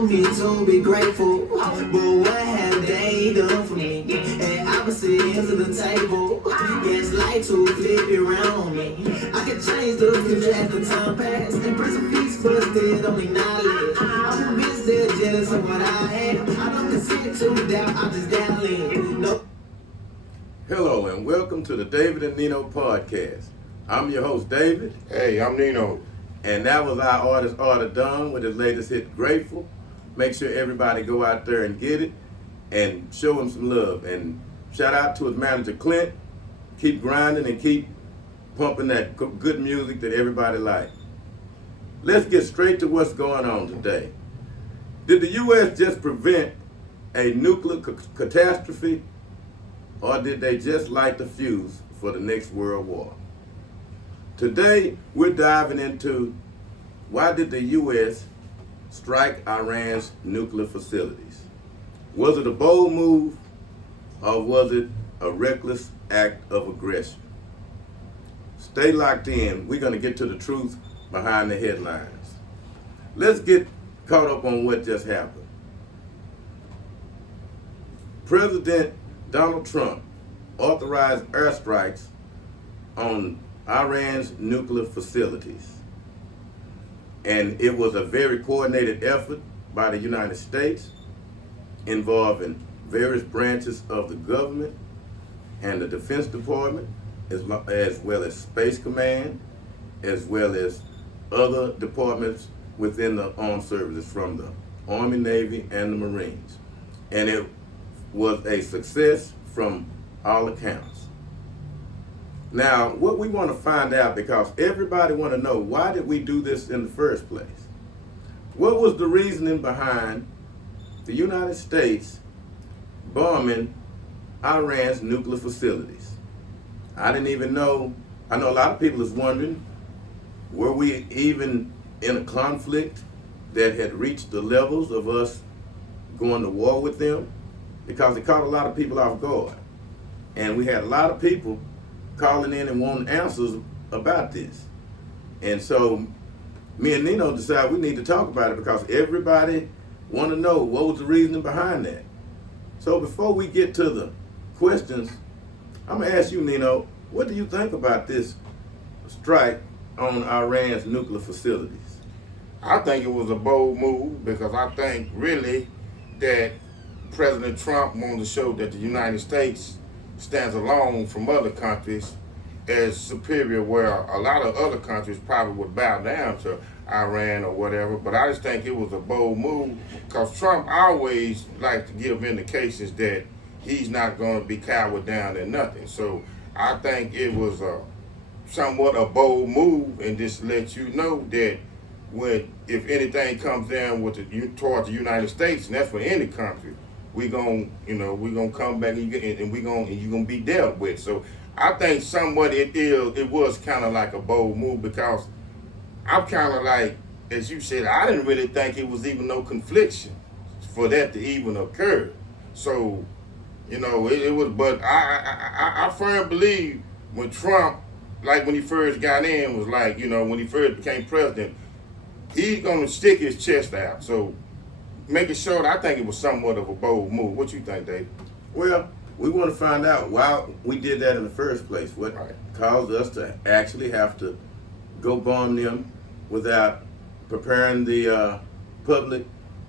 Me to be grateful, but what have they done for me? And opposites of the table, gaslight to flip it around on me. I can change the future as the time pass, and press a peace, but still don't acknowledge. I'm convinced they're jealous of what I am. I don't consent to doubt, I'm just doubting. No. Hello and welcome to the David and Nino podcast. I'm your host, David. Hey, I'm Nino. And that was our artist, Arthur Dunn, with his latest hit, Grateful. Make sure everybody go out there and get it and show him some love. And shout out to his manager, Clint. Keep grinding and keep pumping that good music that everybody likes. Let's get straight to what's going on today. Did the U.S. just prevent a nuclear catastrophe, or did they just light the fuse for the next world war? Today, we're diving into why did the U.S. strike Iran's nuclear facilities? Was it a bold move, or was it a reckless act of aggression? Stay locked in. We're going to get to the truth behind the headlines. Let's get caught up on what just happened. President Donald Trump authorized airstrikes on Iran's nuclear facilities. And it was a very coordinated effort by the United States involving various branches of the government and the Defense Department, as well as Space Command, as well as other departments within the armed services from the Army, Navy, and the Marines. And it was a success from all accounts. Now, what we want to find out, because everybody want to know, why did we do this in the first place? What was the reasoning behind the United States bombing Iran's nuclear facilities? I didn't even know. I know a lot of people is wondering, were we even in a conflict that had reached the levels of us going to war with them? Because it caught a lot of people off guard. And we had a lot of people calling in and wanting answers about this. And so me and Nino decided we need to talk about it because everybody want to know what was the reasoning behind that. So before we get to the questions, I'm going to ask you, Nino, what do you think about this strike on Iran's nuclear facilities? I think it was a bold move because I think really that President Trump wanted to show that the United States stands alone from other countries as superior, where a lot of other countries probably would bow down to Iran or whatever. But I just think it was a bold move because Trump always likes to give indications that he's not going to be cowered down in nothing. So I think it was somewhat a bold move, and just let you know that if anything comes down towards the United States, and that's for any country, we're gonna come back and you're gonna be dealt with. So I think somewhat it was kind of like a bold move because I'm kind of like, as you said, I didn't really think it was even no confliction for that to even occur. So it was, but I firmly believe when Trump, like when he first got in, was like, when he first became president, he's gonna stick his chest out. So making sure that I think it was somewhat of a bold move. What you think, Dave? Well, we want to find out why we did that in the first place. What caused us to actually have to go bomb them without preparing the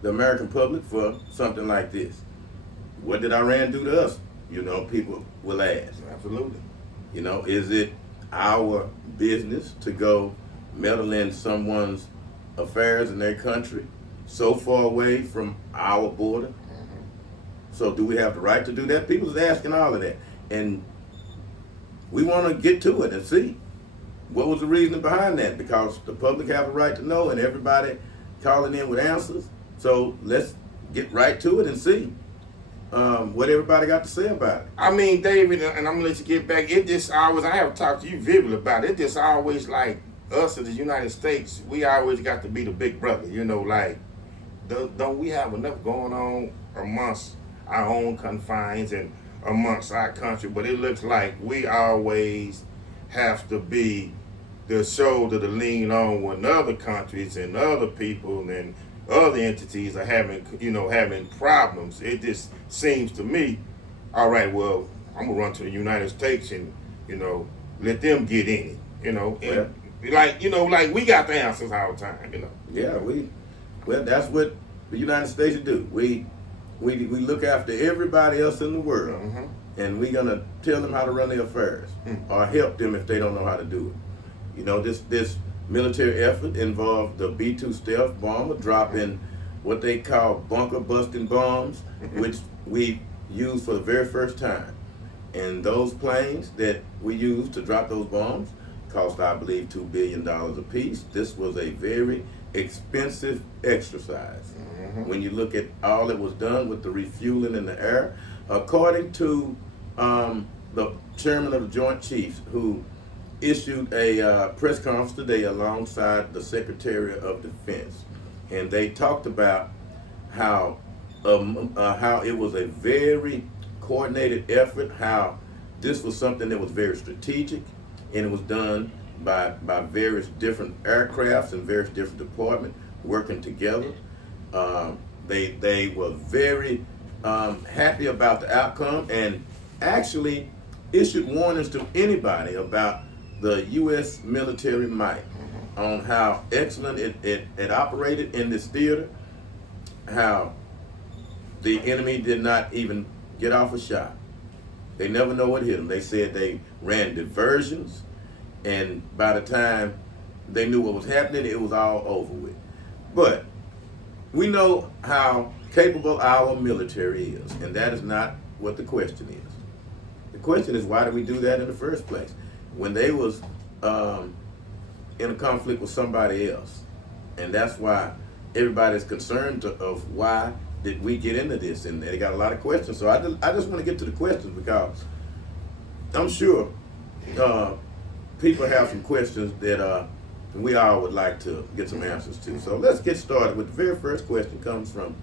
American public for something like this? What did Iran do to us? People will ask. Absolutely. Is it our business to go meddle in someone's affairs in their country so far away from our border? So do we have the right to do that? People is asking all of that. And we want to get to it and see what was the reason behind that, because the public have a right to know and everybody calling in with answers. So let's get right to it and see what everybody got to say about it. I mean, David, and I'm going to let you get back. I have talked to you vividly about it. It just always like us as the United States, we always got to be the big brother, like, don't we have enough going on amongst our own confines and amongst our country? But it looks like we always have to be the shoulder to lean on with other countries and other people, and other entities are having problems. It just seems to me, all right, well, I'm gonna run to the United States and let them get in it. And like we got the answers all the time. Yeah, well, that's what the United States do. We look after everybody else in the world, and we're gonna tell them how to run their affairs, or help them if they don't know how to do it. This military effort involved the B-2 stealth bomber dropping what they call bunker busting bombs, which we used for the very first time. And those planes that we used to drop those bombs cost, I believe, $2 billion a piece. This was a very expensive exercise. When you look at all that was done with the refueling in the air, according to the chairman of the Joint Chiefs, who issued a press conference today alongside the Secretary of Defense, and they talked about how it was a very coordinated effort, how this was something that was very strategic, and it was done by various different aircrafts and various different departments working together. They were very happy about the outcome, and actually issued warnings to anybody about the U.S. military might, on how excellent it operated in this theater, how the enemy did not even get off a shot. They never know what hit them. They said they ran diversions, and by the time they knew what was happening, it was all over with. But we know how capable our military is, and that is not what the question is. The question is, why did we do that in the first place? When they was in a conflict with somebody else. And that's why everybody's concerned of why did we get into this, and they got a lot of questions. So I just want to get to the questions, because I'm sure people have some questions that we all would like to get some answers to. So let's get started with the very first question. Comes from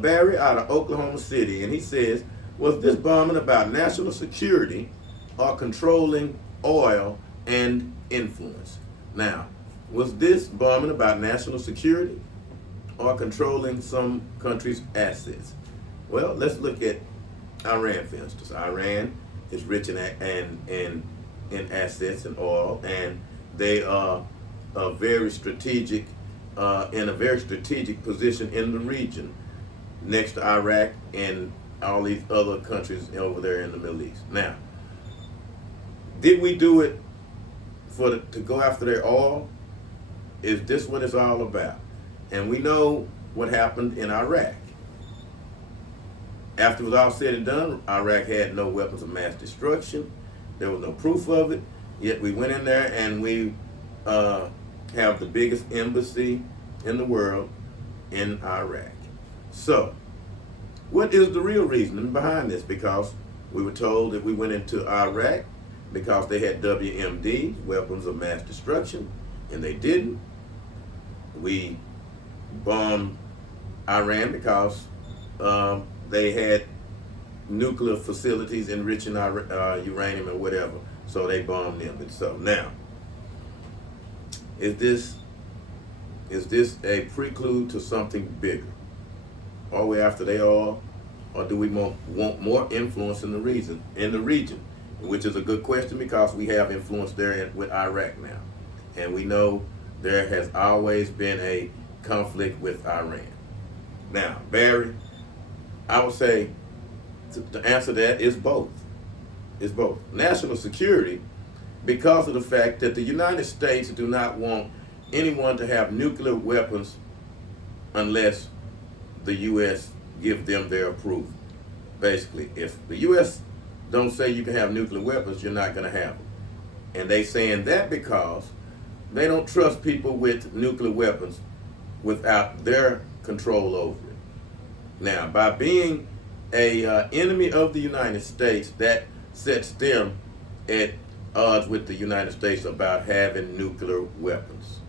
Barry out of Oklahoma City, and he says, was this bombing about national security or controlling oil and influence? Now, was this bombing about national security or controlling some country's assets? Well, let's look at Iran, for instance. Iran is rich in assets and oil, and they are a very strategic in a very strategic position in the region, next to Iraq and all these other countries over there in the Middle East. Now, did we do it to go after their oil? Is this what it's all about? And we know what happened in Iraq. After it was all said and done, Iraq had no weapons of mass destruction. There was no proof of it. Yet we went in there and we have the biggest embassy in the world in Iraq. So, what is the real reasoning behind this? Because we were told that we went into Iraq because they had WMD, weapons of mass destruction, and they didn't. We bombed Iran because they had nuclear facilities enriching uranium or whatever, so they bombed them. And so now, is this a prelude to something bigger? Are we after they all, or do we want more influence in the region? Which is a good question, because we have influence there with Iraq now, and we know there has always been a conflict with Iran. Now, Barry, I would say the answer to that is both. It's both. National security, because of the fact that the United States do not want anyone to have nuclear weapons unless the U.S. give them their approval. Basically, if the U.S. don't say you can have nuclear weapons, you're not going to have them. And they saying that because they don't trust people with nuclear weapons without their control over it. Now, by being a enemy of the United States, that sets them at odds with the United States about having nuclear weapons.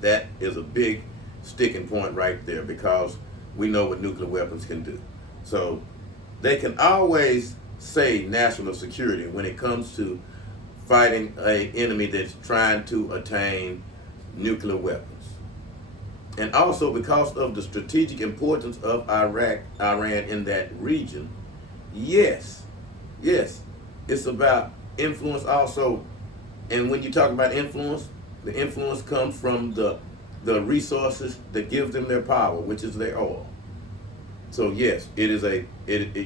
That is a big sticking point right there, because we know what nuclear weapons can do. So they can always say national security when it comes to fighting an enemy that's trying to attain nuclear weapons. And also because of the strategic importance of Iran in that region, yes, it's about influence also. And when you talk about influence, the influence comes from the resources that give them their power, which is their oil. So yes, it is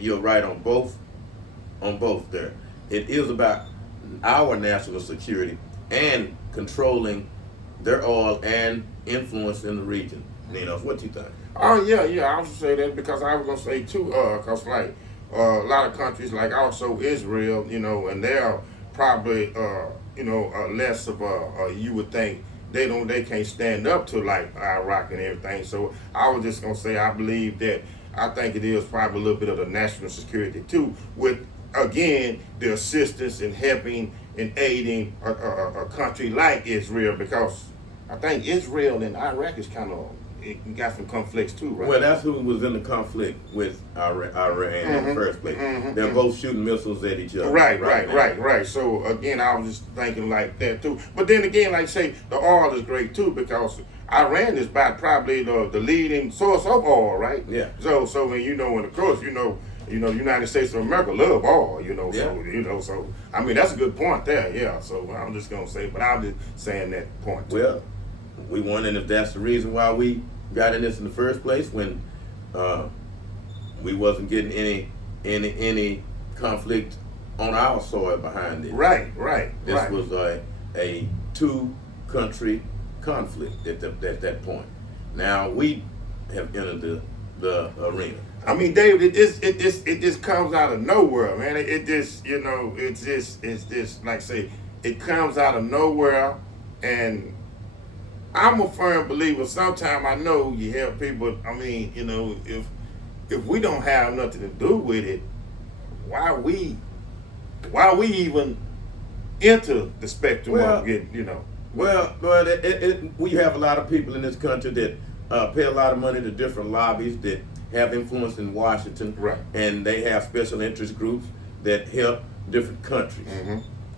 you're right on both there. It is about our national security and controlling their oil and influence in the region. Nino, what you think? Oh yeah. I also say that because I was gonna say too, cause like a lot of countries, like also Israel, and they're probably less of you would think they can't stand up to like Iraq and everything. So I was just gonna say I believe that I think it is probably a little bit of the national security too, with again the assistance in helping and aiding a country like Israel, because I think Israel and Iraq is kind of got some conflicts too, right? Well, that's who was in the conflict with Iran in the first place. They're both shooting missiles at each other. Right. So again, I was just thinking like that too. But then again, like say, the oil is great too, because Iran is by probably the leading source of oil, right? Yeah. So when and of course the United States of America love oil, so I mean that's a good point there, yeah. So I'm just gonna say, but I'm just saying that point too. Well, we wondering if that's the reason why we got in this in the first place, when we wasn't getting any conflict on our soil behind it. Right. This was a two-country conflict at that point. Now we have entered the arena. I mean, David, it just comes out of nowhere, man. It just it's just like say it comes out of nowhere, and I'm a firm believer. Sometimes I know you have people. I mean, if we don't have nothing to do with it, why we even enter the spectrum of getting, Well, we have a lot of people in this country that pay a lot of money to different lobbies that have influence in Washington, right? And they have special interest groups that help different countries.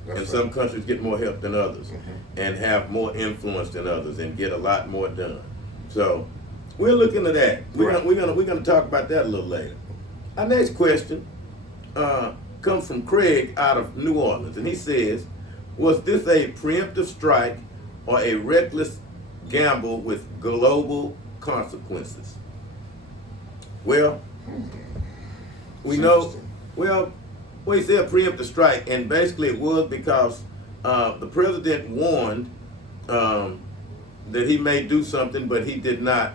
And some countries get more help than others, and have more influence than others, and get a lot more done. So we're looking at that. We're gonna talk about that a little later. Our next question comes from Craig out of New Orleans, and he says, "Was this a preemptive strike or a reckless gamble with global consequences?" Well, we know. Well, he said preemptive strike, and basically it was because the president warned that he may do something, but he did not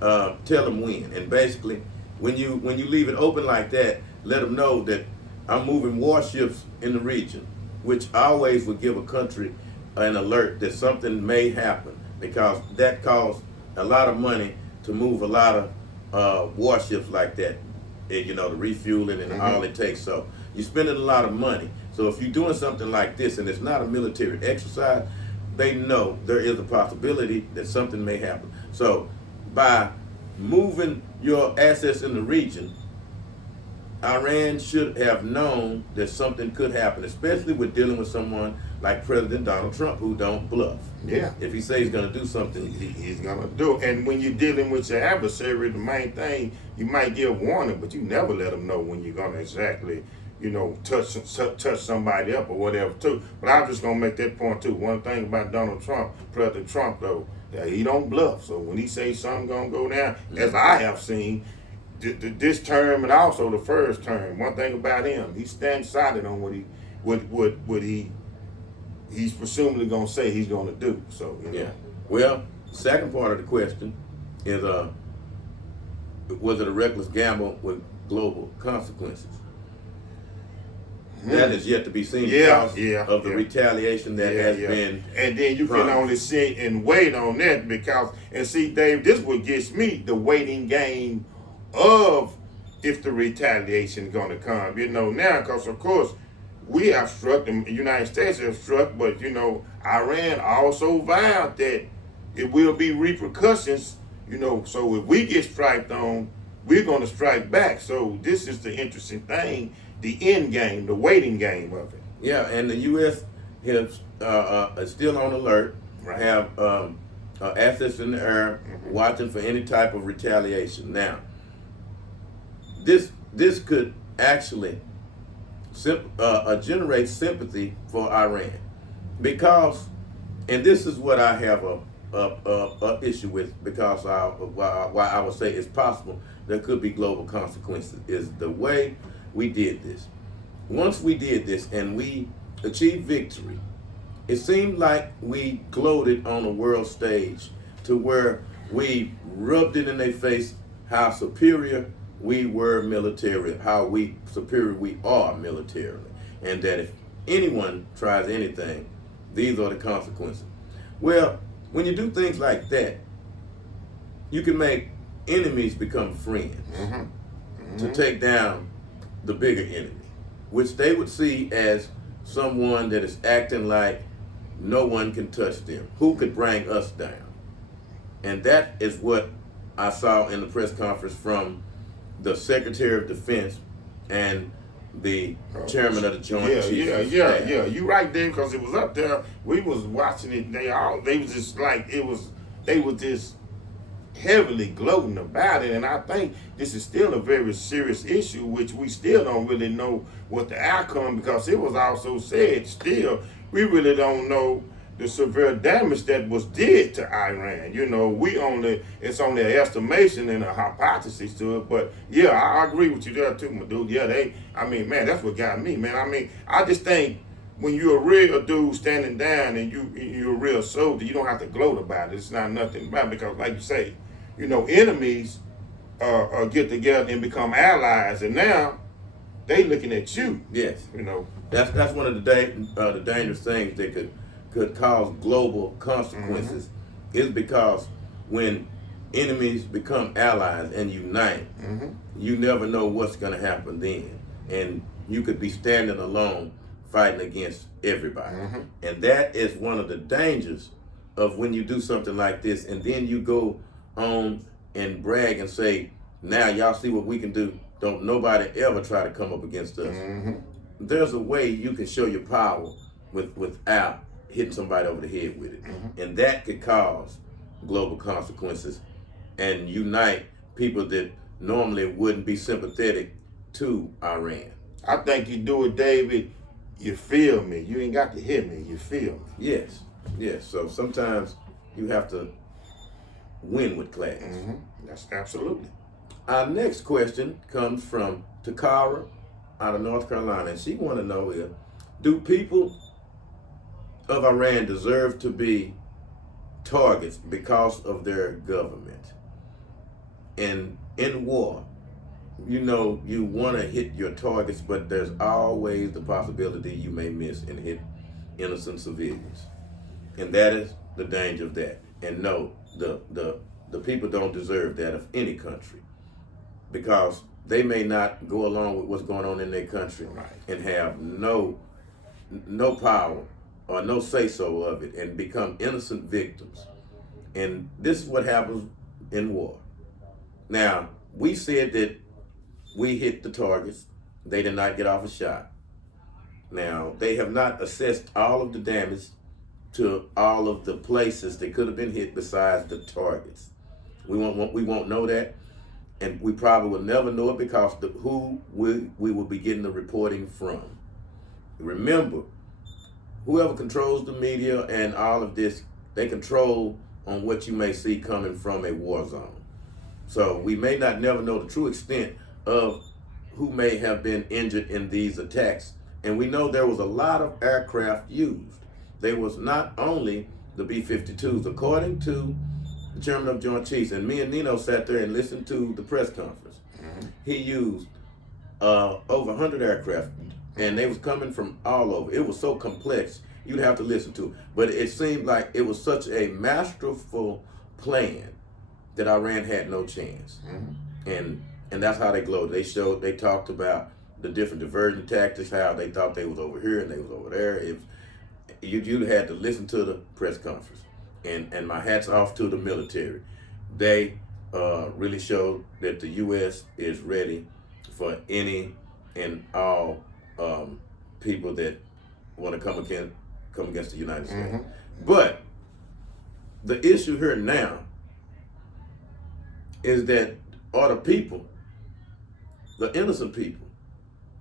tell him when. And basically, when you leave it open like that, let them know that I'm moving warships in the region, which always would give a country an alert that something may happen, because that costs a lot of money to move a lot of warships like that. The refueling and all it takes. So you're spending a lot of money. So if you're doing something like this and it's not a military exercise, they know there is a possibility that something may happen. So by moving your assets in the region, Iran should have known that something could happen, especially with dealing with someone like President Donald Trump, who don't bluff. Yeah. If he says he's going to do something, he's going to do it. And when you're dealing with your adversary, the main thing, you might give warning, but you never let them know when you're going to exactly, touch somebody up or whatever, too. But I'm just going to make that point, too. One thing about Donald Trump, President Trump, though, he don't bluff. So when he says something going to go down, as I have seen, this term and also the first term, one thing about him, he stands solid on what he's presumably gonna say he's gonna do. So yeah. Well, second part of the question is, was it a reckless gamble with global consequences? That is yet to be seen because of the retaliation that has been. And then you can only sit and wait on that because, and see, Dave, this is what gets me, the waiting game of if the retaliation is going to come, now, because of course we have struck, the United States have struck, but Iran also vowed that it will be repercussions, so if we get striked on, we're going to strike back. So this is the interesting thing, the end game, the waiting game of it. Yeah, and the U.S. is still on alert, right. Have assets in the air, watching for any type of retaliation. Now, this could actually generate sympathy for Iran, because, and this is what I have a issue with, because why I would say it's possible there could be global consequences, is the way we did this. Once we did this and we achieved victory, it seemed like we gloated on a world stage, to where we rubbed it in their face how superior we were militarily, how superior we are militarily, and that if anyone tries anything, these are the consequences. Well, when you do things like that, you can make enemies become friends to take down the bigger enemy, which they would see as someone that is acting like no one can touch them. Who could bring us down? And that is what I saw in the press conference from the Secretary of Defense and the chairman of the Joint Chiefs. Yeah. You right there, because it was up there. We was watching it. They was just like, they were just heavily gloating about it. And I think this is still a very serious issue, which we still don't really know what the outcome, because it was also said still, we really don't know the severe damage that was did to Iran. You know, it's only an estimation and a hypothesis to it. But yeah, I agree with you there too, my dude. Yeah, man, that's what got me, man. I mean, I just think when you're a real dude standing down and you're a real soldier, you don't have to gloat about it. It's not nothing about it, because like you say, you know, enemies get together and become allies, and now they looking at you. Yes. You know. That's one of the dangerous things that could cause global consequences, is because when enemies become allies and unite, you never know what's going to happen then, and you could be standing alone fighting against everybody. And that is one of the dangers of when you do something like this, and then you go on and brag and say, now y'all see what we can do. Don't nobody ever try to come up against us. There's a way you can show your power without hitting somebody over the head with it. And that could cause global consequences and unite people that normally wouldn't be sympathetic to Iran. I think you do it, David. You feel me. You ain't got to hear me. You feel me. Yes. So sometimes you have to win with class. That's absolutely. Our next question comes from Takara out of North Carolina, and she want to know if, do people of Iran deserve to be targets because of their government? And in war, you know, you want to hit your targets, but there's always the possibility you may miss and hit innocent civilians. And that is the danger of that. And no, the people don't deserve that of any country, because they may not go along with what's going on in their country and have no power or no say-so of it, and become innocent victims. And this is what happens in war. Now, we said that we hit the targets. They did not get off a shot. Now, they have not assessed all of the damage to all of the places that could have been hit besides the targets. We won't know that, and we probably will never know it, because who we will be getting the reporting from. Remember, whoever controls the media and all of this, they control on what you may see coming from a war zone. So we may not never know the true extent of who may have been injured in these attacks. And we know there was a lot of aircraft used. There was not only the B-52s, according to the chairman of Joint Chiefs, and me and Nino sat there and listened to the press conference. He used over 100 aircraft, and they was coming from all over. It was so complex, you'd have to listen to it. But it seemed like it was such a masterful plan that Iran had no chance. And that's how they glowed. They talked about the different diversion tactics, how they thought they was over here and they was over there. You had to listen to the press conference. And my hat's off to the military. They really showed that the U.S. is ready for any and all people that want to come against the United States. But the issue here now is that are the people, the innocent people,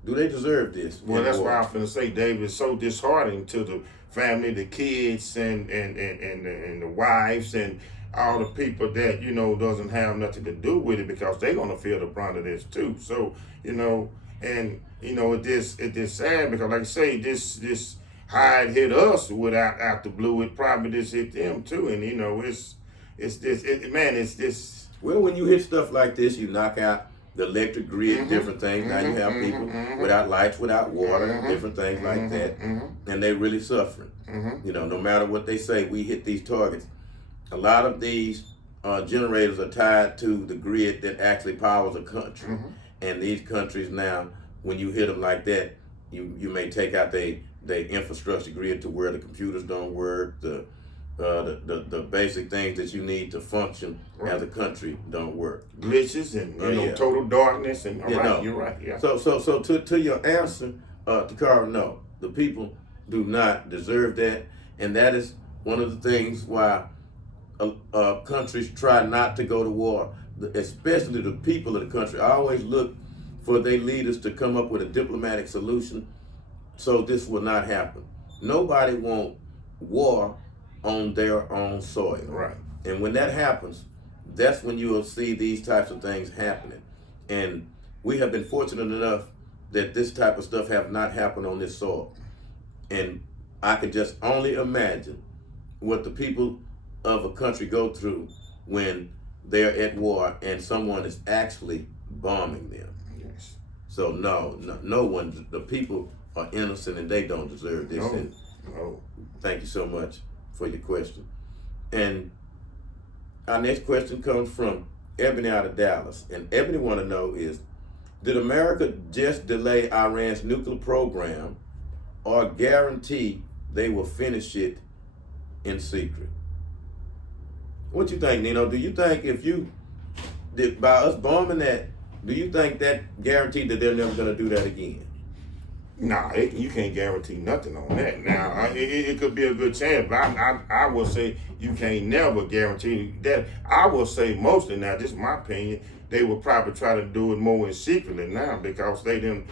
do they deserve this? Well, that's why I'm finna say, David, it's so disheartening to the family, the kids, and the wives, and all the people that doesn't have nothing to do with it, because they're gonna feel the brunt of this too. So it is sad, because like I say, this how it hit us without out the blue, it probably just hit them too, and it's this. Well, when you hit stuff like this, you knock out the electric grid, different things. Now you have people without lights, without water, different things like that, and they really suffering. No matter what they say, we hit these targets. A lot of these generators are tied to the grid that actually powers a country, and these countries now, when you hit them like that, you may take out their infrastructure grid to where the computers don't work, the basic things that you need to function as a country don't work. Glitches and total darkness and you're right. Yeah. So to your answer, Takara, no, the people do not deserve that, and that is one of the things why countries try not to go to war, especially the people of the country. I always look for their leaders to come up with a diplomatic solution so this will not happen. Nobody wants war on their own soil. Right. And when that happens, that's when you will see these types of things happening. And we have been fortunate enough that this type of stuff have not happened on this soil. And I can just only imagine what the people of a country go through when they're at war and someone is actually bombing them. Yes. So no one, the people are innocent and they don't deserve this. No. Thank you so much for your question. And our next question comes from Ebony out of Dallas. And Ebony want to know is, did America just delay Iran's nuclear program or guarantee they will finish it in secret? What you think, Nino? Do you think by us bombing that, do you think that guaranteed that they're never going to do that again? Nah, you can't guarantee nothing on that. Now, it could be a good chance, but I will say you can't never guarantee that. I will say mostly, now, this is my opinion, they would probably try to do it more in secretly now, because they didn't,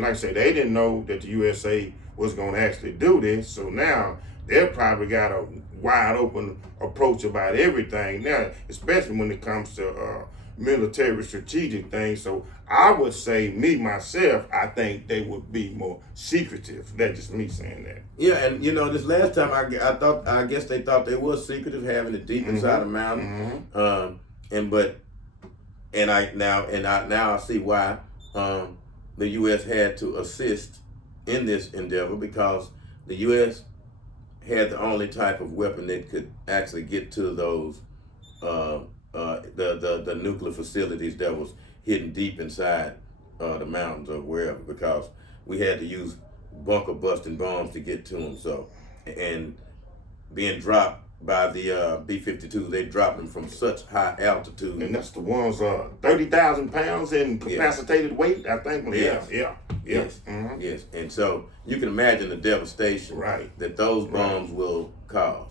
like I say, they didn't know that the USA was going to actually do this. So now they probably got a wide open approach about everything now, especially when it comes to military strategic things. So I would say, myself, I think they would be more secretive. That's just me saying that. Yeah, and this last time I guess they thought they was secretive, having it deep inside the mountain. Now I see why the U.S. had to assist in this endeavor, because the U.S. had the only type of weapon that could actually get to those the nuclear facilities that was hidden deep inside the mountains or wherever, because we had to use bunker busting bombs to get to them. So, and being dropped by the B-52, they dropped them from such high altitude. And that's the ones 30,000 pounds in capacitated weight, I think. Yes. Yes. Yes. And so you can imagine the devastation that those bombs will cause.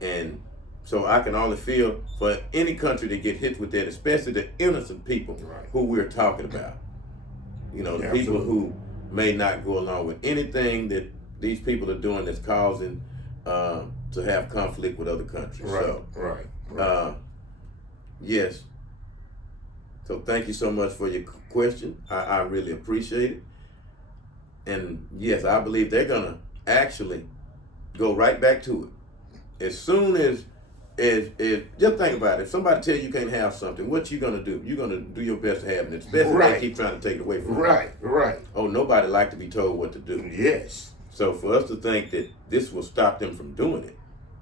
And so I can only feel for any country to get hit with that, especially the innocent people who we're talking about. The people who may not go along with anything that these people are doing that's causing to have conflict with other countries. Yes. So thank you so much for your question. I really appreciate it. And yes, I believe they're gonna actually go right back to it. As soon as just think about it. If somebody tell you can't have something, what you gonna do? You're gonna do your best to have it, especially if they keep trying to take it away from you. Right. Oh, nobody like to be told what to do. Yes. So for us to think that this will stop them from doing it,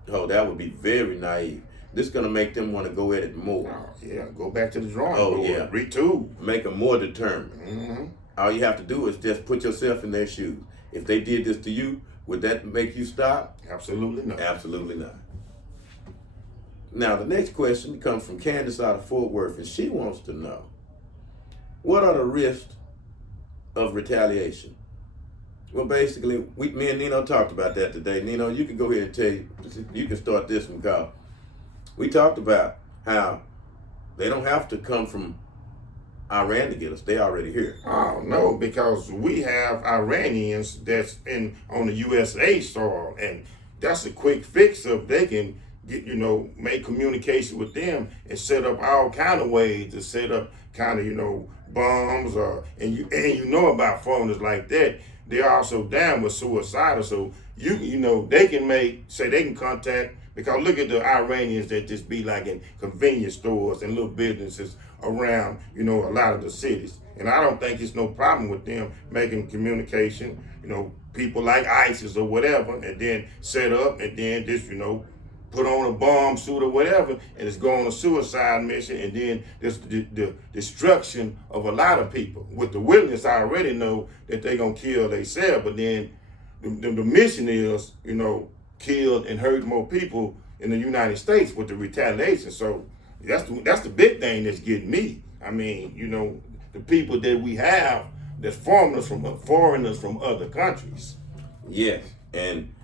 that would be very naive. This is gonna make them want to go at it more. Go back to the drawing board. Retool. Make them more determined. All you have to do is just put yourself in their shoes. If they did this to you, would that make you stop? Absolutely not. Absolutely not. Now, the next question comes from Candace out of Fort Worth, and she wants to know, what are the risks of retaliation? Well, basically, me and Nino talked about that today. Nino, you can go ahead and you can start this one, because We talked about how they don't have to come from Iran to get us. They already here. Oh no, because we have Iranians that's on the USA soil, and that's a quick fix if they can get, make communication with them and set up all kind of ways to set up kind of, bombs and you know about foreigners like that. They're also down with suicidal, so they can contact, because look at the Iranians that just be like in convenience stores and little businesses around, a lot of the cities. And I don't think it's no problem with them making communication, people like ISIS or whatever, and then set up and then just, put on a bomb suit or whatever, and it's go on a suicide mission, and then there's the destruction of a lot of people. With the witness, I already know that they're going to kill themselves, but then the mission is, killed and hurt more people in the United States with the retaliation. So that's the big thing that's getting me. I mean, the people that we have that's foreigners from other countries. Yes, and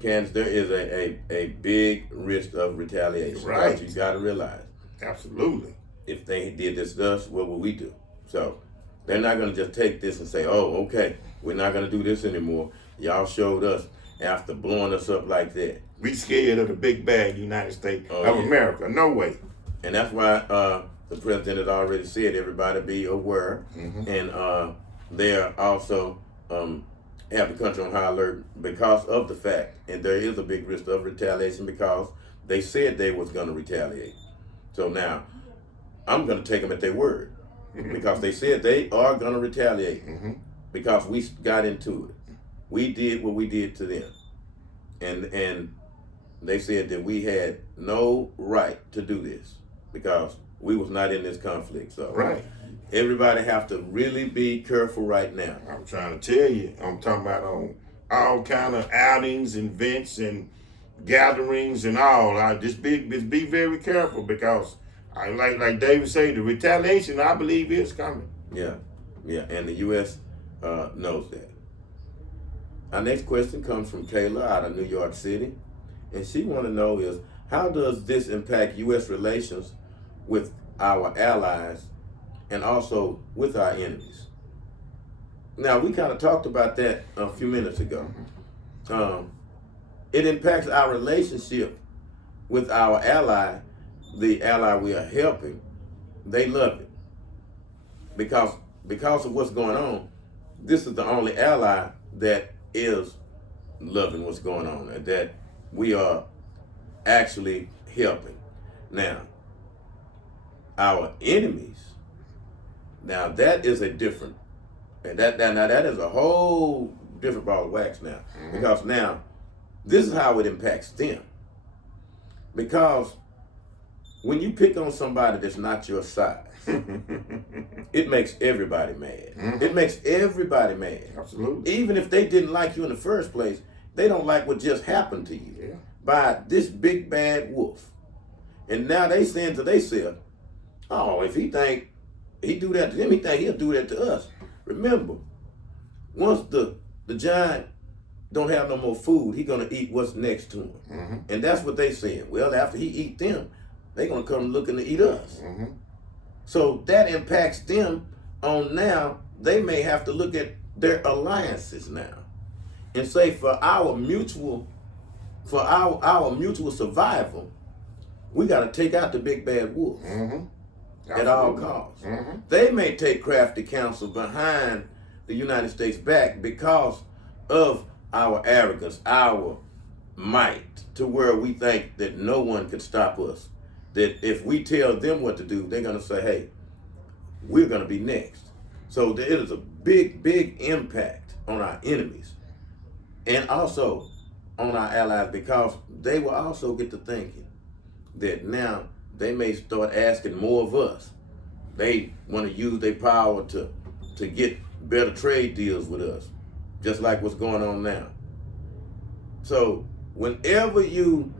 Candace, there is a big risk of retaliation. Right. You got to realize. Absolutely. If they did this to us, what would we do? So they're not going to just take this and say, oh, okay, we're not going to do this anymore. Y'all showed us after blowing us up like that. We scared of the big bad United States of America. No way. And that's why the president has already said everybody be aware. Mm-hmm. And they're also have the country on high alert because of the fact, and there is a big risk of retaliation because they said they was going to retaliate. So now I'm going to take them at their word because they said they are going to retaliate because we got into it. We did what we did to them. And they said that we had no right to do this because we was not in this conflict. So right. Everybody have to really be careful right now. I'm trying to tell you, I'm talking about on all kind of outings and events and gatherings and all. Just be very careful because I like David said, the retaliation I believe is coming. Yeah, and the U.S. Knows that. Our next question comes from Kayla out of New York City, and she want to know is how does this impact U.S. relations with our allies and also with our enemies? Now, we kind of talked about that a few minutes ago. It impacts our relationship with our ally, the ally we are helping. They love it because of what's going on. This is the only ally that is loving what's going on and that we are actually helping. Now, our enemies, now that is a different, and that is a whole different ball of wax now. Because now, this is how it impacts them. Because when you pick on somebody that's not your size, it makes everybody mad. It makes everybody mad. Absolutely. Even if they didn't like you in the first place, they don't like what just happened to you by this big bad wolf. And now they saying to themselves, oh, if he think he do that to them, he think he'll do that to us. Remember, once the giant don't have no more food, he gonna eat what's next to him. And that's what they saying. Well, after he eat them, they gonna come looking to eat us. So that impacts them on now. They may have to look at their alliances now and say for our mutual survival, we got to take out the big bad wolf at all costs. They may take crafty counsel behind the United States back because of our arrogance, our might, to where we think that no one could stop us. That if we tell them what to do, they're going to say, hey, we're going to be next. So there is a big, big impact on our enemies and also on our allies because they will also get to thinking that now they may start asking more of us. They want to use their power to get better trade deals with us, just like what's going on now. So whenever you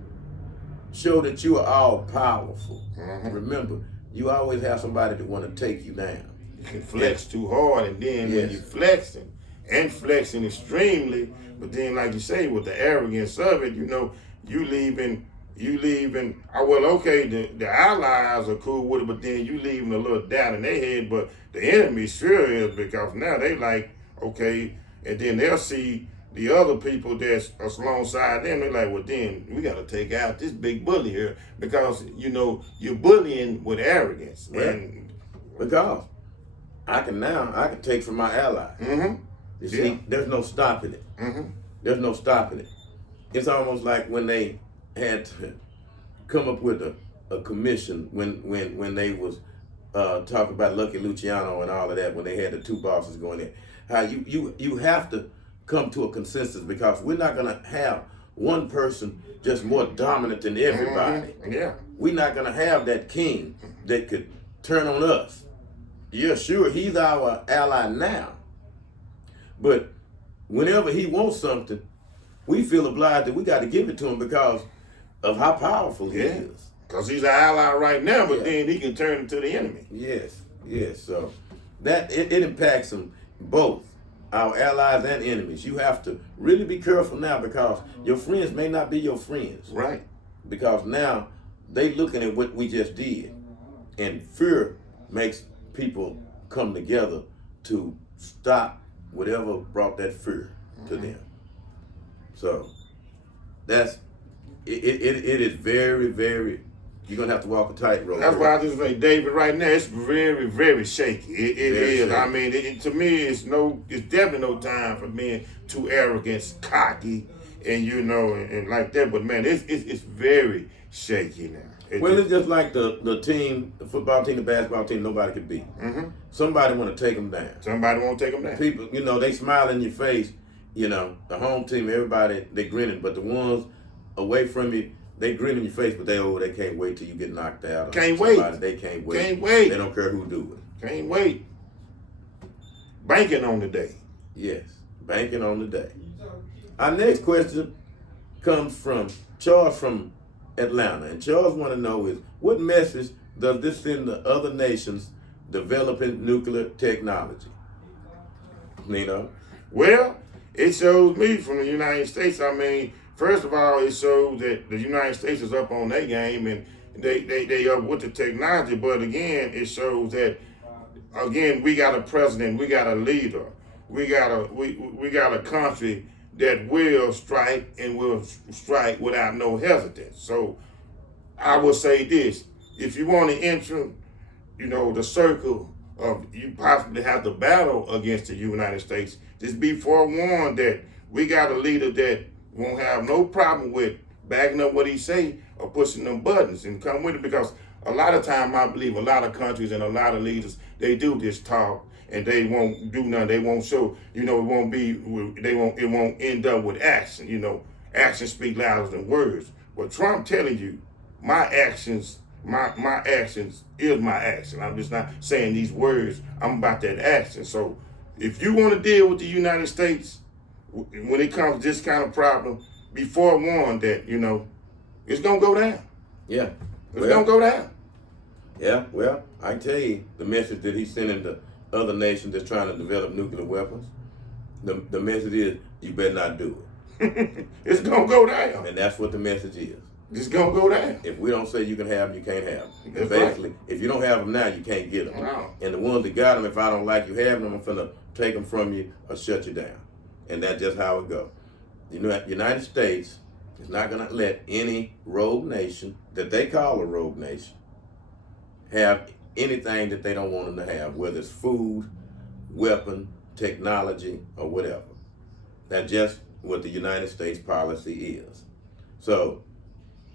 show that you are all powerful, remember, you always have somebody that want to take you down. You can flex too hard, and then when you're flexing extremely, but then like you say, with the arrogance of it, you leaving you leaving, well, okay, the allies are cool with it, but then you leaving a little doubt in their head, but the enemy sure is, because now they like, okay, and then they'll see the other people that's alongside them, they're like, well, then we got to take out this big bully here, because, you're bullying with arrogance. Right. And Because I can take from my ally. mm-hmm. You see, there's no stopping it. Mm-hmm. There's no stopping it. It's almost like when they had to come up with a commission when they was talking about Lucky Luciano and all of that, when they had the two bosses going in. How you have to come to a consensus, because we're not gonna have one person just more dominant than everybody. Mm-hmm. Yeah. We're not gonna have that king that could turn on us. Yeah, sure, he's our ally now, but whenever he wants something, we feel obliged that we got to give it to him because of how powerful he is. Because he's an ally right now, but then he can turn into the enemy. Yes. So that it impacts them both, our allies and enemies. You have to really be careful now, because your friends may not be your friends. Right. Because now they looking at what we just did, and fear makes people come together to stop whatever brought that fear to them. So that's it is very, very, you're gonna have to walk a tightrope. That's why I just say, David, right now it's very, very shaky. It is. Shaky. I mean, to me, it's definitely no time for being too arrogant, cocky, and and like that. But man, it's very shaky now. It's just like the team, the football team, the basketball team, nobody could beat. Mm-hmm. Somebody want to take them down. Somebody want to take them down. People, they smile in your face. The home team, everybody, they grinning, but the ones away from you, they grin in your face, but they can't wait till you get knocked out. Can't wait. They can't wait. Can't wait. They don't care who do it. Can't wait. Banking on the day. Yes, banking on the day. Our next question comes from Charles from Atlanta, and Charles want to know is, what message does this send to other nations developing nuclear technology? Well, it shows me from the United States. I mean, first of all, it shows that the United States is up on their game, and they up with the technology. But again, it shows that we got a president, we got a leader, we got a country that will strike, and will strike without no hesitance. So I will say this: if you want to enter, the circle of you possibly have to battle against the United States, just be forewarned that we got a leader that won't have no problem with backing up what he say or pushing them buttons and come with it. Because a lot of time, I believe a lot of countries and a lot of leaders, they do this talk and they won't do nothing. They won't show, it won't end up with action. Actions speak louder than words. But Trump telling you, my actions is my action. I'm just not saying these words. I'm about that action. So if you want to deal with the United States, when it comes to this kind of problem, be forewarned that, it's going to go down. Yeah. It's going to go down. Yeah, well, I can tell you the message that he's sending to other nations that's trying to develop nuclear weapons. The message is, you better not do it. It's going to go down. And that's what the message is. It's going to go down. If we don't say you can have them, you can't have them. That's basically, right. If you don't have them now, you can't get them. No. And the ones that got them, if I don't like you having them, I'm finna take them from you or shut you down. And that's just how it goes. The United States is not going to let any rogue nation that they call a rogue nation have anything that they don't want them to have, whether it's food, weapon, technology, or whatever. That's just what the United States policy is. So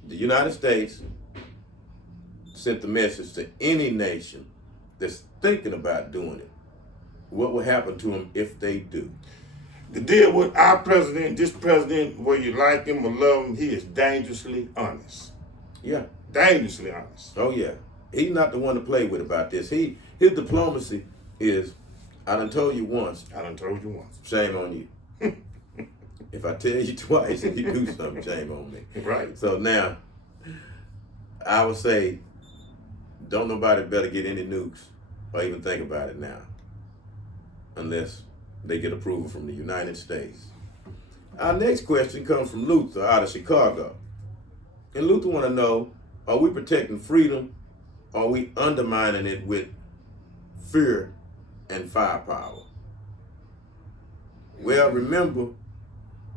the United States sent the message to any nation that's thinking about doing it. What will happen to them if they do? The deal with our president, this president, whether you like him or love him, he is dangerously honest. Yeah. Dangerously honest. Oh, yeah. He's not the one to play with about this. His diplomacy is, I done told you once. I done told you once. Shame on you. If I tell you twice and you do something, shame on me. Right. So now, I would say, don't nobody better get any nukes or even think about it now, unless they get approval from the United States. Our next question comes from Luther out of Chicago. And Luther want to know, are we protecting freedom, or are we undermining it with fear and firepower? Well, remember,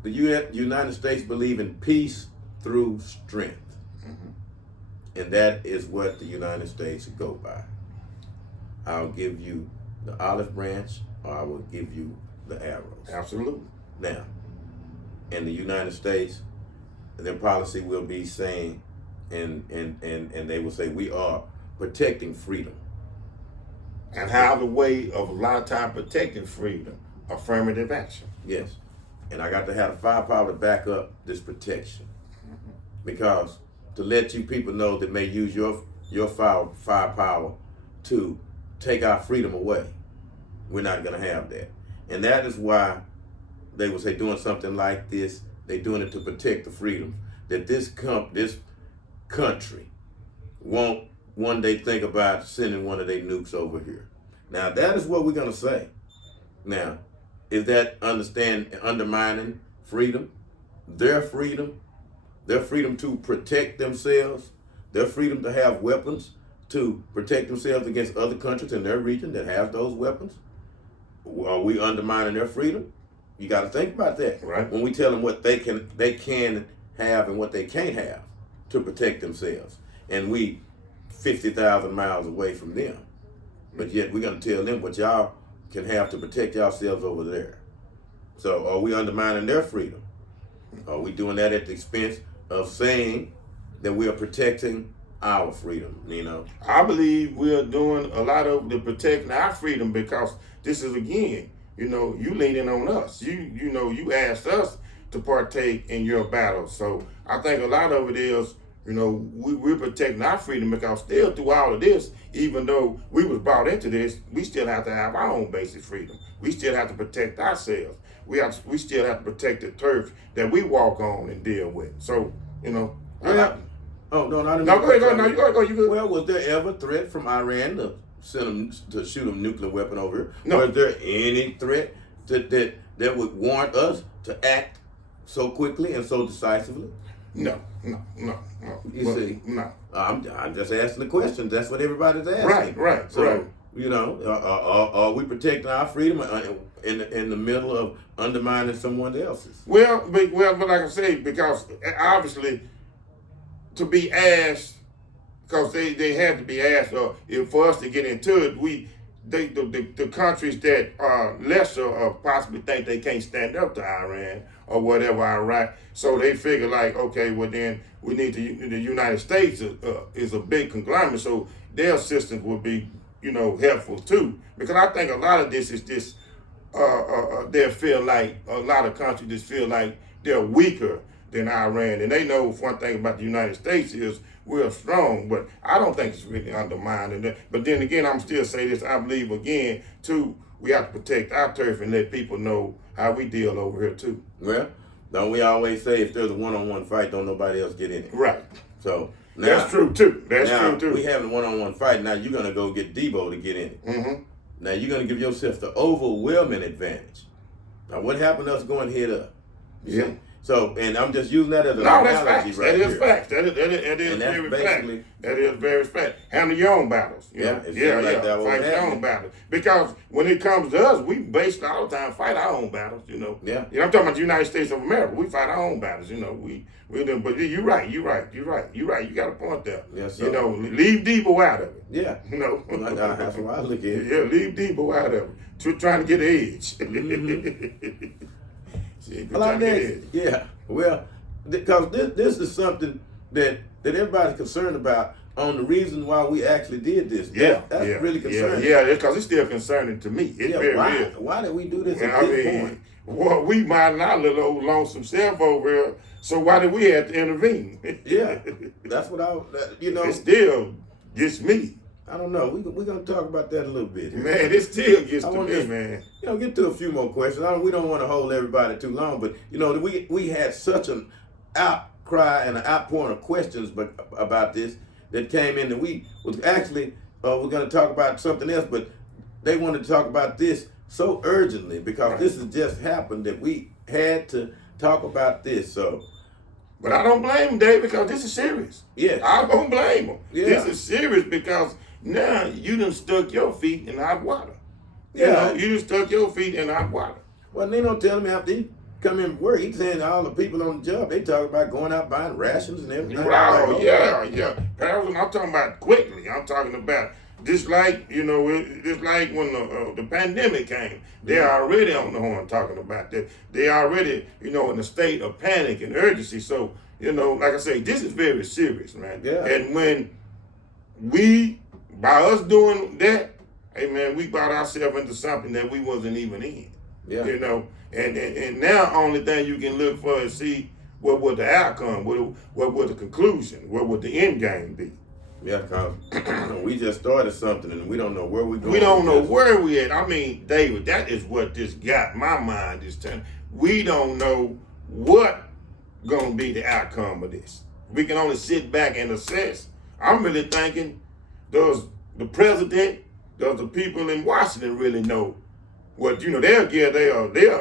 the United States believe in peace through strength. And that is what the United States go by. I'll give you the olive branch, or I will give you the arrows. Absolutely. Now, in the United States, their policy will be saying, and they will say, we are protecting freedom. And how the way of a lot of time protecting freedom, affirmative action. Yes. And I got to have the firepower to back up this protection. Because to let you people know that may use your firepower to take our freedom away, we're not going to have that. And that is why they would say doing something like this, they're doing it to protect the freedom, that this country won't one day think about sending one of their nukes over here. Now, that is what we're going to say. Now, is that undermining freedom? Their freedom to protect themselves, their freedom to have weapons to protect themselves against other countries in their region that have those weapons? Are we undermining their freedom? You got to think about that. Right. When we tell them what they can have and what they can't have to protect themselves, and we 50,000 miles away from them, but yet we're going to tell them what y'all can have to protect yourselves over there. So are we undermining their freedom? Are we doing that at the expense of saying that we are protecting our freedom? You know, I believe we are doing a lot of the protecting our freedom, because this is, again, you leaning on us. You asked us to partake in your battle. So I think a lot of it is, we're protecting our freedom, because still through all of this, even though we was brought into this, we still have to have our own basic freedom. We still have to protect ourselves. We still have to protect the turf that we walk on and deal with. So, no, I didn't. Go ahead. No, you go. You good. Well, was there ever a threat from Iran to send them to shoot a nuclear weapon over here? No. Was there any threat that would warrant us to act so quickly and so decisively? No. You see, no. I'm just asking the question. That's what everybody's asking. Right. So, are we protecting our freedom in the middle of undermining someone else's? Well, but like I say, because obviously to be asked, because they had to be asked, for us to get into it, the countries that are lesser possibly think they can't stand up to Iran or whatever, Iraq. So they figure like, okay, well then we need the United States is a big conglomerate, so their assistance would be, helpful too. Because I think a lot of this is this, they feel like, a lot of countries just feel like they're weaker than Iran. And they know one thing about the United States is we're strong, but I don't think it's really undermining that. But then again, I'm still say this, I believe again, too, we have to protect our turf and let people know how we deal over here too. Well, don't we always say if there's a one-on-one fight, don't nobody else get in it? Right. So now, that's true too. That's true too. We having a one-on-one fight. Now you're gonna go get Debo to get in it. Mm-hmm. Now you're gonna give yourself the overwhelming advantage. Now what happened to us going head up? Yeah. See? So, and I'm just using that as an No, analogy that's facts. right That is here. facts. That is very fact. That is very fact. Handle your own battles. Yeah, it seems like that was Fight your happening. own battles. Because when it comes to us, we basically all the time fight our own battles. Yeah. I'm talking about the United States of America. We fight our own battles. We do. But you're right. You got a point there. Yes, sir. Leave Debo out of it. Yeah. That's what I look at it. Yeah, leave Debo out of it. Trying to get an edge. Mm-hmm. See, I like that. Yeah. Well, because this is something that everybody's concerned about on the reason why we actually did this. That's really concerning. Yeah, because it's still concerning to me. It's very real. Why did we do this at this point? Well, we minding our little old lonesome self over here, so why did we have to intervene? Yeah, that's what It still gets me. I don't know. We're going to talk about that a little bit. Man, it still gets to me, man. Get to a few more questions. We don't want to hold everybody too long, but, we had such an outcry and an outpouring of questions about this that came in that we was actually, we're going to talk about something else, but they wanted to talk about this so urgently because this has just happened that we had to talk about this. So But I don't blame him, Dave, because this is serious. Yes. I don't blame him. Yeah. This is serious because now you done stuck your feet in hot water. You Yeah. know, you done stuck your feet in hot water. Well, they don't tell me after he come in work, he's saying all the people on the job, they talk about going out buying rations and everything. Oh, yeah. Parallel, I'm talking about quickly. I'm talking about just like, you know, just like when the pandemic came, they're already on the horn talking about that. They already, you know, in a state of panic and urgency. So, you know, like I say, this is very serious, man. Yeah. And when we, by us doing that, hey, man, we got ourselves into something that we wasn't even in. Yeah. You know, and now only thing you can look for is see what would the outcome, what would the conclusion, what would the end game be. Yeah, because we just started something and we don't know where we're going. We don't know where we at. I mean, David, that is what just got my mind this time. We don't know what gonna be the outcome of this. We can only sit back and assess. I'm really thinking, does the president, does the people in Washington really know what, you know, they'll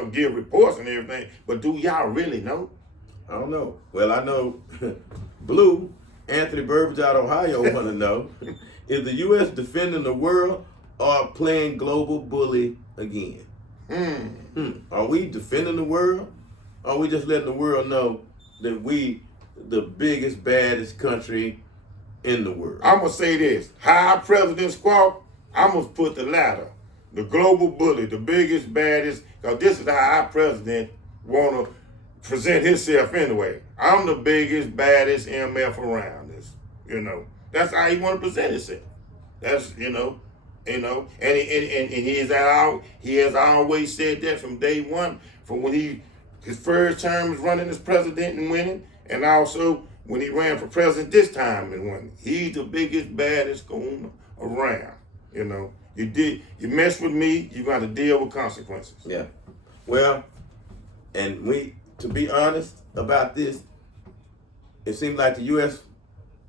give reports and everything, but do y'all really know? I don't know. Well, I know Blue, Anthony Burbage out of Ohio want to know, is the U.S. defending the world or playing global bully again? Are we defending the world? Or are we just letting the world know that we the biggest, baddest country in the world? I'm going to say this. How President Squawk, I'm going to put the latter. The global bully, the biggest, baddest, because this is how our president want to present himself anyway. I'm the biggest, baddest MF around this, you know. That's how he want to present himself. That's, and he has always said that from day one, from when his first term was running as president and winning, and also when he ran for president this time and won. He's the biggest, baddest going around, you know. You mess with me, you got to deal with consequences. Yeah. Well, and to be honest about this, it seemed like the U.S.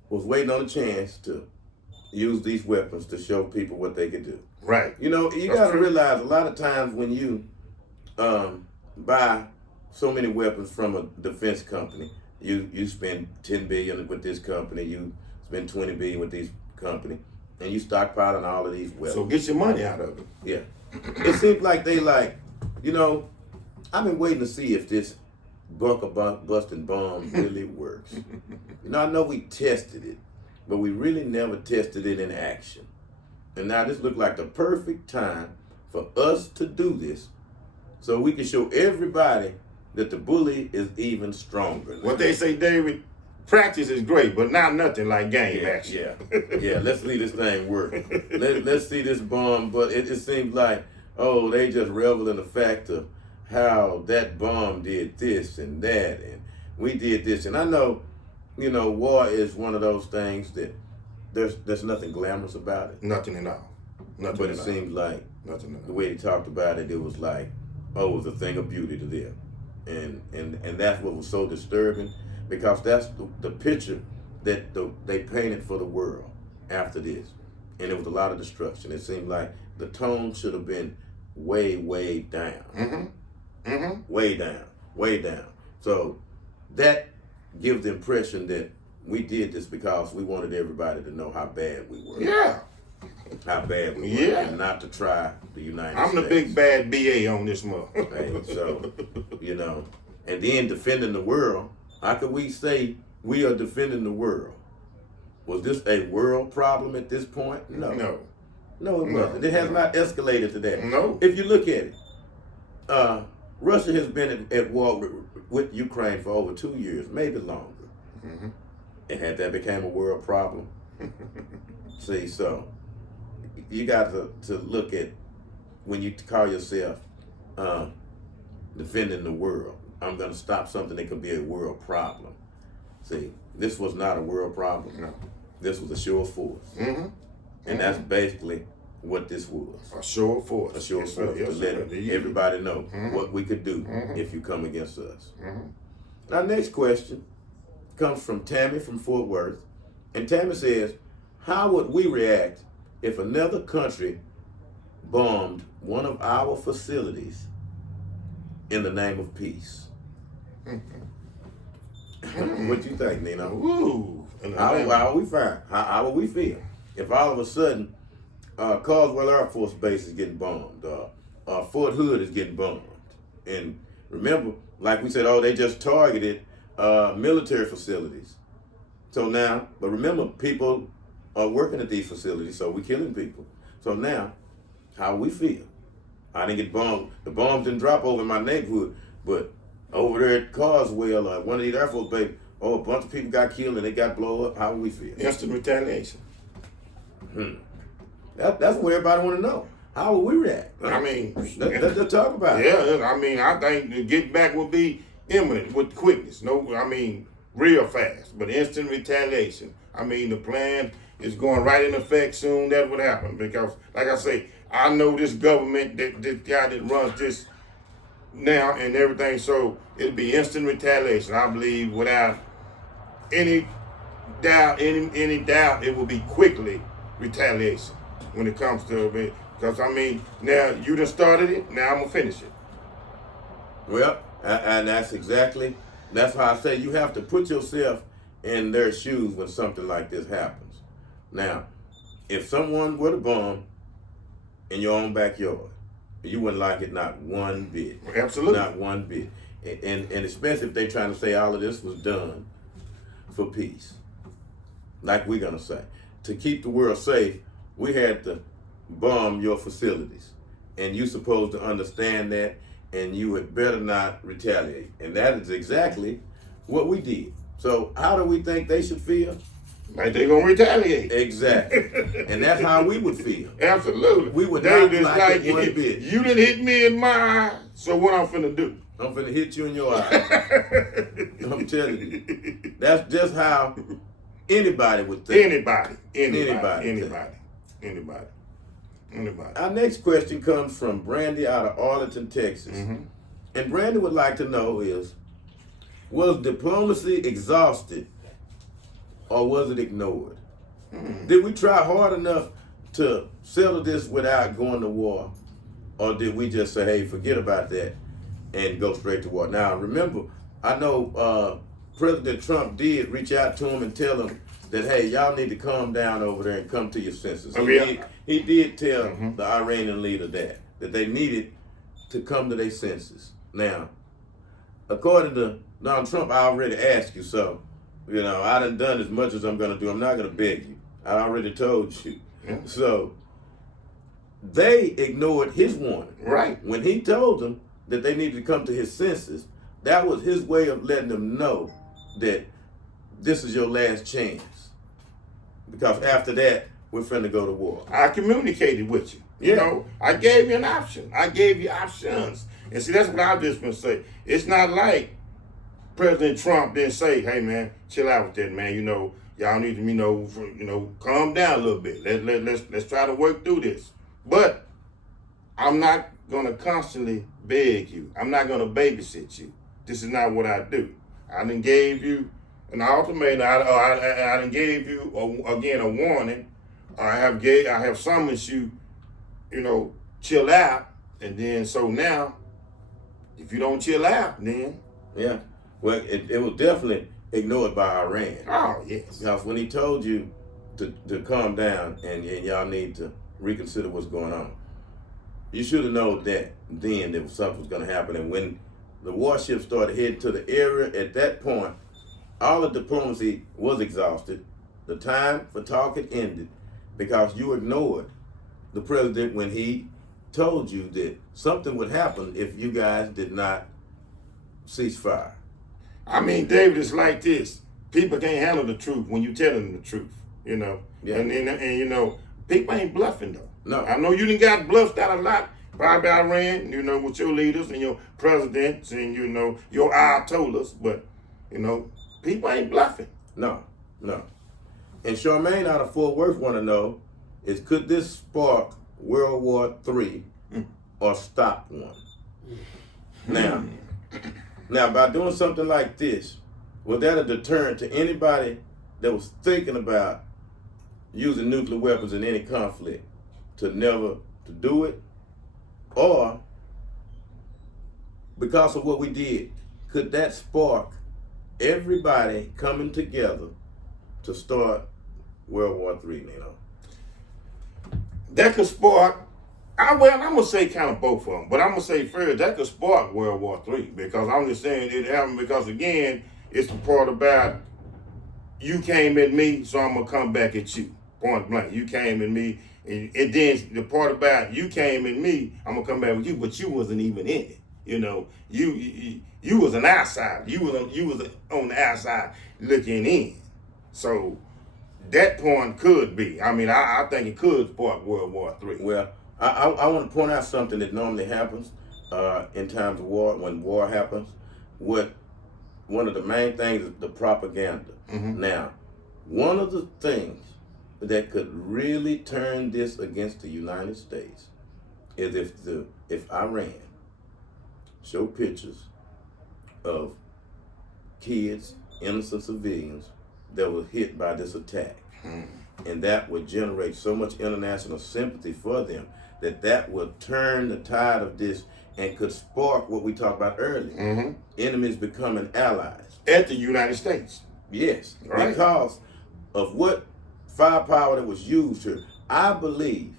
was waiting on a chance to use these weapons to show people what they could do. Right. You know, you got to realize a lot of times when you buy so many weapons from a defense company, you spend $10 billion with this company, you spend $20 billion with this company, and you stockpiling all of these weapons. So get your money out of it. Yeah. It seems like they I've been waiting to see if this bunker busting bomb really works. I know we tested it, but we really never tested it in action. And now this looked like the perfect time for us to do this so we can show everybody that the bully is even stronger. What they say, David, practice is great, but not nothing like game action. Yeah. Let's see this thing work. Let's see this bomb, but it seems like, they just revel in the fact of how that bomb did this and that, and we did this. And I know, war is one of those things that there's nothing glamorous about it. Nothing at all. But it seems like nothing at all. The way he talked about it, it was like, it was a thing of beauty to them. And that's what was so disturbing, because that's the picture that they painted for the world after this. And it was a lot of destruction. It seemed like the tone should have been way, way down. Way down. So that gives the impression that we did this because we wanted everybody to know how bad we were. Yeah. How bad we were, and not to try the United States. I'm the big bad BA on this month. Hey, so, and then defending the world, how could we say we are defending the world? Was this a world problem at this point? No, it wasn't. It has not escalated to that. No. If you look at it, Russia has been at war with Ukraine for over 2 years, maybe longer. And had that became a world problem? See, so you got to look at when you call yourself defending the world. I'm going to stop something that could be a world problem. See, this was not a world problem. No. This was a show of force. And that's basically what this was. A show of force. A show of force to let everybody know what we could do if you come against us. Now, next question comes from Tammy from Fort Worth. And Tammy says, how would we react if another country bombed one of our facilities in the name of peace? What you think, Nino? Ooh. How we find? How will we feel if all of a sudden Carswell Air Force Base is getting bombed, Fort Hood is getting bombed, and remember, like we said, they just targeted military facilities. So now, but remember, people are working at these facilities, so we're killing people. So now, how we feel? I didn't get bombed. The bombs didn't drop over in my neighborhood, but over there at Carswell, one of these Air Force bases, a bunch of people got killed and they got blown up. How will we feel? Instant retaliation. That's what everybody want to know. How will we react? I mean, let's talk about it. Yeah, I mean, I think the get back will be imminent with quickness. Real fast, but instant retaliation. I mean, the plan is going right in effect soon. That would happen because, like I say, I know this government, this guy that runs this now and everything, so it'll be instant retaliation. I believe without any doubt, it will be quickly retaliation when it comes to it. Because, now you done started it, now I'm going to finish it. Well, and that's how I say you have to put yourself in their shoes when something like this happens. Now, if someone were to bomb in your own backyard, you wouldn't like it not one bit. Absolutely. Not one bit. And especially if they're trying to say all of this was done for peace. Like we're going to say. To keep the world safe, we had to bomb your facilities. And you're supposed to understand that, and you had better not retaliate. And that is exactly what we did. So how do we think they should feel? Like they're going to retaliate. Exactly. And that's how we would feel. Absolutely. We would not like it one bit. You didn't hit me in my eye, so what I'm finna do? I'm finna hit you in your eye. I'm telling you. That's just how anybody would think. Anybody. Our next question comes from Brandy out of Arlington, Texas. Mm-hmm. And Brandy would like to know was diplomacy exhausted or was it ignored? Mm-hmm. Did we try hard enough to settle this without going to war? Or did we just say, hey, forget about that and go straight to war? Now, remember, I know President Trump did reach out to him and tell him that, hey, y'all need to calm down over there and come to your senses. He did tell the Iranian leader that they needed to come to their senses. Now, according to Donald Trump, I already asked you, so, I done as much as I'm going to do. I'm not going to beg you. I already told you. Yeah. So, they ignored his warning. Right. When he told them that they needed to come to his senses, that was his way of letting them know that this is your last chance. Because after that, we're finna go to war. I communicated with you. I gave you an option. I gave you options. And see, that's what I just been say. It's not like President Trump didn't say, hey man, chill out with that, man. Y'all need to, calm down a little bit. Let's try to work through this. But I'm not gonna constantly beg you. I'm not gonna babysit you. This is not what I do. I done gave you an ultimatum. I done gave you a warning. I have summoned you, chill out, and then so now, if you don't chill out, then well, it was definitely ignored by Iran. Oh yes. Because when he told you to calm down and y'all need to reconsider what's going on, you should have known that then that something was going to happen. And when the warships started heading to the area, at that point, all the diplomacy was exhausted. The time for talk had ended because you ignored the president when he told you that something would happen if you guys did not cease fire. David, it's like this. People can't handle the truth when you tell them the truth, Yeah. And people ain't bluffing though. No. I know you done got bluffed out a lot by Iran, with your leaders and your presidents and, your Ayatollahs, but, people ain't bluffing. No. And Charmaine out of Fort Worth want to know is could this spark World War III or stop one? Now, by doing something like this, was that a deterrent to anybody that was thinking about using nuclear weapons in any conflict to never to do it? Or because of what we did, could that spark everybody coming together to start World War III, Nino? That could spark. I'm gonna say kind of both of them, but I'm gonna say first that could spark World War III because I'm just saying it happened because again, it's the part about you came at me, so I'm gonna come back at you. Point blank, you came at me, and then the part about you came at me, I'm gonna come back with you, but you wasn't even in it. You know, you was an outsider. You was on the outside looking in. So that point could be. I mean, I think it could spark World War III. Well, I want to point out something that normally happens in times of war. When war happens, one of the main things is the propaganda. Mm-hmm. Now, one of the things that could really turn this against the United States is if Iran show pictures of kids, innocent civilians that were hit by this attack. And that would generate so much international sympathy for them that would turn the tide of this and could spark what we talked about earlier. Mm-hmm. Enemies becoming allies. At the United States. Yes, Right. because of what firepower that was used here. I believe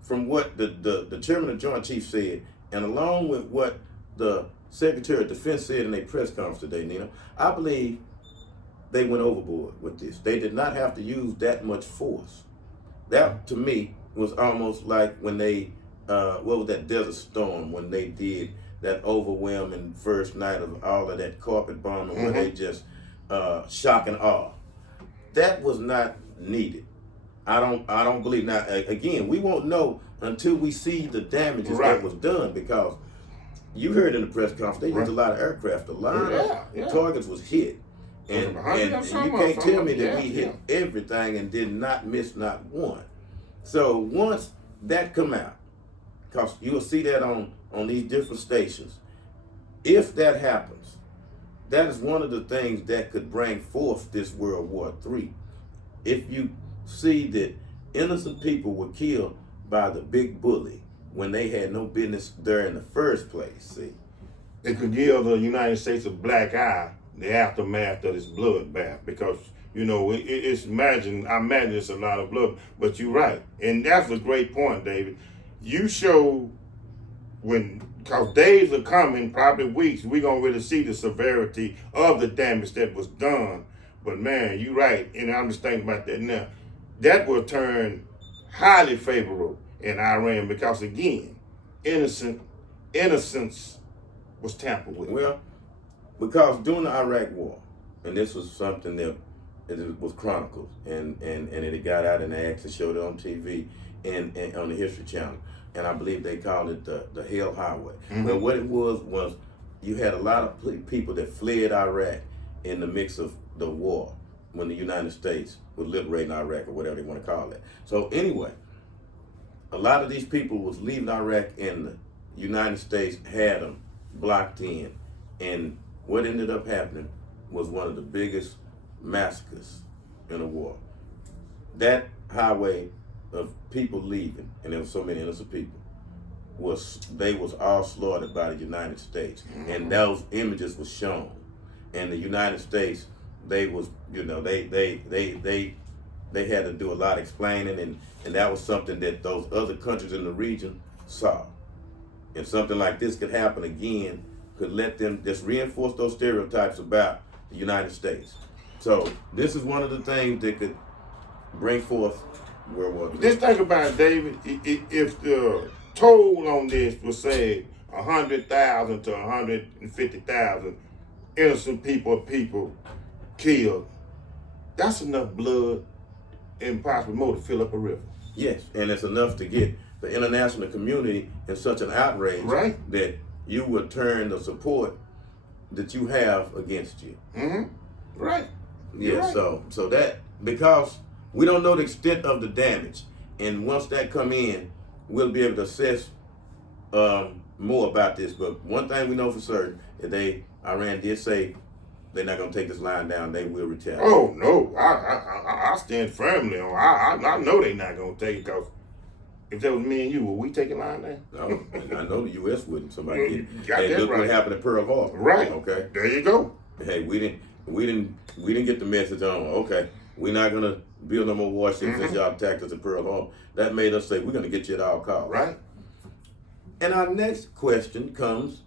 from what the chairman of Joint Chiefs said, and along with what the Secretary of Defense said in a press conference today, Nina, I believe they went overboard with this. They did not have to use that much force. That, to me, was almost like when they, what was that Desert Storm, when they did that overwhelming first night of all of that carpet bombing, Mm-hmm. where they just shock and awe. That was not needed. I don't believe. Now, again, we won't know until we see the damages Right. that was done, because you heard in the press conference, they used a lot of aircraft. A lot Yeah. of targets was hit. And you can't tell me that we hit everything and did not miss not one. So once that come out, because you will see that on these different stations, if that happens, that is one of the things that could bring forth this World War III. If you see that innocent people were killed by the big bully when they had no business there in the first place, see? It could give the United States a black eye, the aftermath of this bloodbath, because you know I imagine it's a lot of blood. But you're right, and that's a great point, David. You show because days are coming, probably weeks, we're gonna really see the severity of the damage that was done. But man, you're right, and I'm just thinking about that now. That will turn highly favorable in Iran because again, innocence was tampered with. Well, because during the Iraq War, and this was something that it was chronicled, and it got out in the X and showed it on TV and on the History Channel, and I believe they called it the Hell Highway. Mm-hmm. But what it was you had a lot of people that fled Iraq in the mix of the war when the United States was liberating Iraq, or whatever they want to call it. So anyway, a lot of these people was leaving Iraq, and the United States had them blocked in, and what ended up happening was one of the biggest massacres in the war. That highway of people leaving, and there were so many innocent people, was all slaughtered by the United States, and those images were shown. And the United States, they was, you know, they had to do a lot of explaining, and that was something that those other countries in the region saw. And something like this could happen again, could let them just reinforce those stereotypes about the United States. So this is one of the things that could bring forth World War III. Just think about it, David. If the toll on this was say 100,000 to 150,000 innocent people killed, that's enough blood and possibly more to fill up a river. Yes, and it's enough to get the international community in such an outrage, Right. that you would turn the support that you have against you. Mm-hmm. Right. Yeah, Right. so that, because we don't know the extent of the damage, and once that come in, we'll be able to assess more about this. But one thing we know for certain is Iran did say they're not going to take this line down. They will retaliate. Oh no, I stand firmly on. I know they're not gonna take it, because if that was me and you, would we take a line down? No, and I know the U.S. wouldn't. Somebody did. Got Hey, that look right. what happened at Pearl Harbor. Right. Okay. There you go. Hey, we didn't. we didn't get the message on. Okay, we're not gonna build no more warships as y'all attacked us at Pearl Harbor. That made us say we're gonna get you at all costs. Right. And our next question comes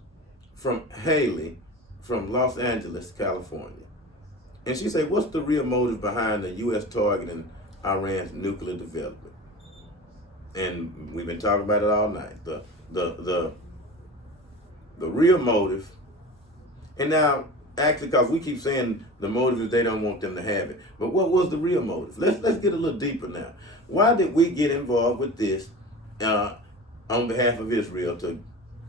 from Haley from Los Angeles, California. And she said, what's the real motive behind the U.S. targeting Iran's nuclear development? And we've been talking about it all night. The real motive, and now, actually, because we keep saying the motive is they don't want them to have it. But what was the real motive? Let's get a little deeper now. Why did we get involved with this on behalf of Israel to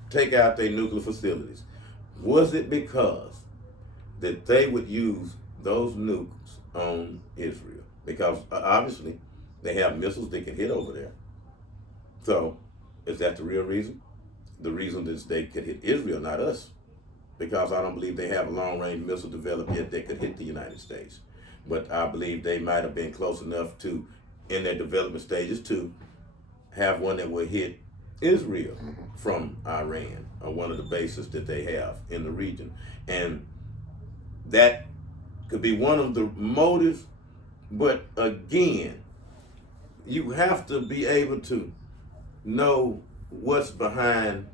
take out their nuclear facilities? Was it because that they would use those nukes on Israel? Because obviously they have missiles they can hit over there. So is that the real reason? The reason is they could hit Israel, not us. Because I don't believe they have a long-range missile developed yet that could hit the United States. But I believe they might have been close enough to, in their development stages, to have one that would hit Israel from Iran, or one of the bases that they have in the region. And that could be one of the motives, but again, you have to be able to know what's behind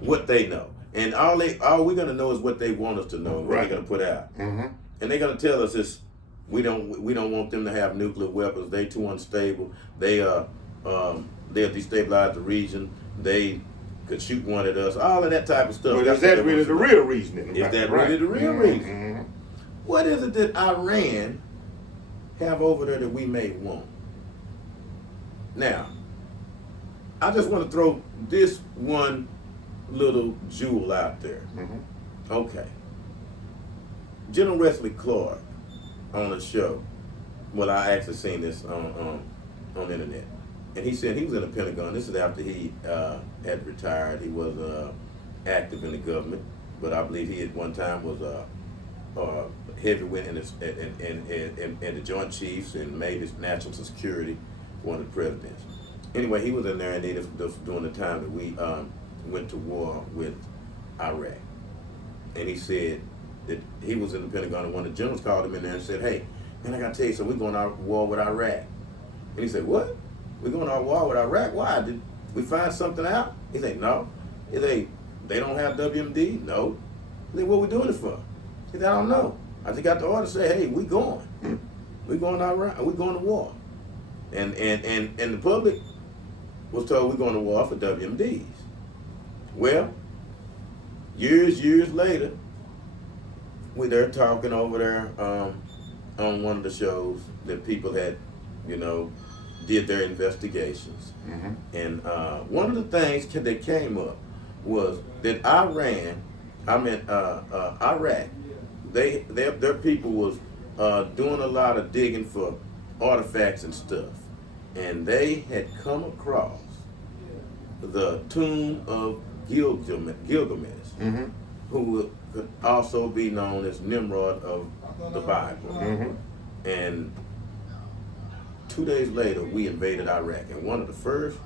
what they know. And all we're gonna know is what they want us to know, and what they're gonna put out. And they're gonna tell us is we don't want them to have nuclear weapons. They too unstable. They'll destabilize the region. They could shoot one at us. All of that type of stuff. But is that really the real reasoning? Is that really the real reason? What is it that Iran have over there that we may want? Now, I just want to throw this one little jewel out there. Okay. General Wesley Clark on a show. Well, I actually seen this on the internet, and he said he was in the Pentagon. This is after he had retired. He was active in the government, but I believe he at one time was heavyweight in the Joint Chiefs and made his national security one of the presidents. Anyway, he was in there, and this was during the time that we went to war with Iraq. And he said that he was in the Pentagon, and one of the generals called him in there and said, hey, man, I got to tell you something, we're going to war with Iraq. And he said, what? We're going to war with Iraq? Why? Did we find something out? He said, no. He said, they don't have WMD? No. He said, what are we doing it for? He said, I don't know. I just got the order to say, hey, we going. We're going to Iraq. We're going to war. And the public was told we're going to war for WMDs. Well, years later, they're talking over there on one of the shows that people had, did their investigations. And one of the things that came up was that Iraq, their people was doing a lot of digging for artifacts and stuff. And they had come across the Tomb of Gilgamesh, who could also be known as Nimrod of the Bible. And 2 days later, we invaded Iraq. And one of the first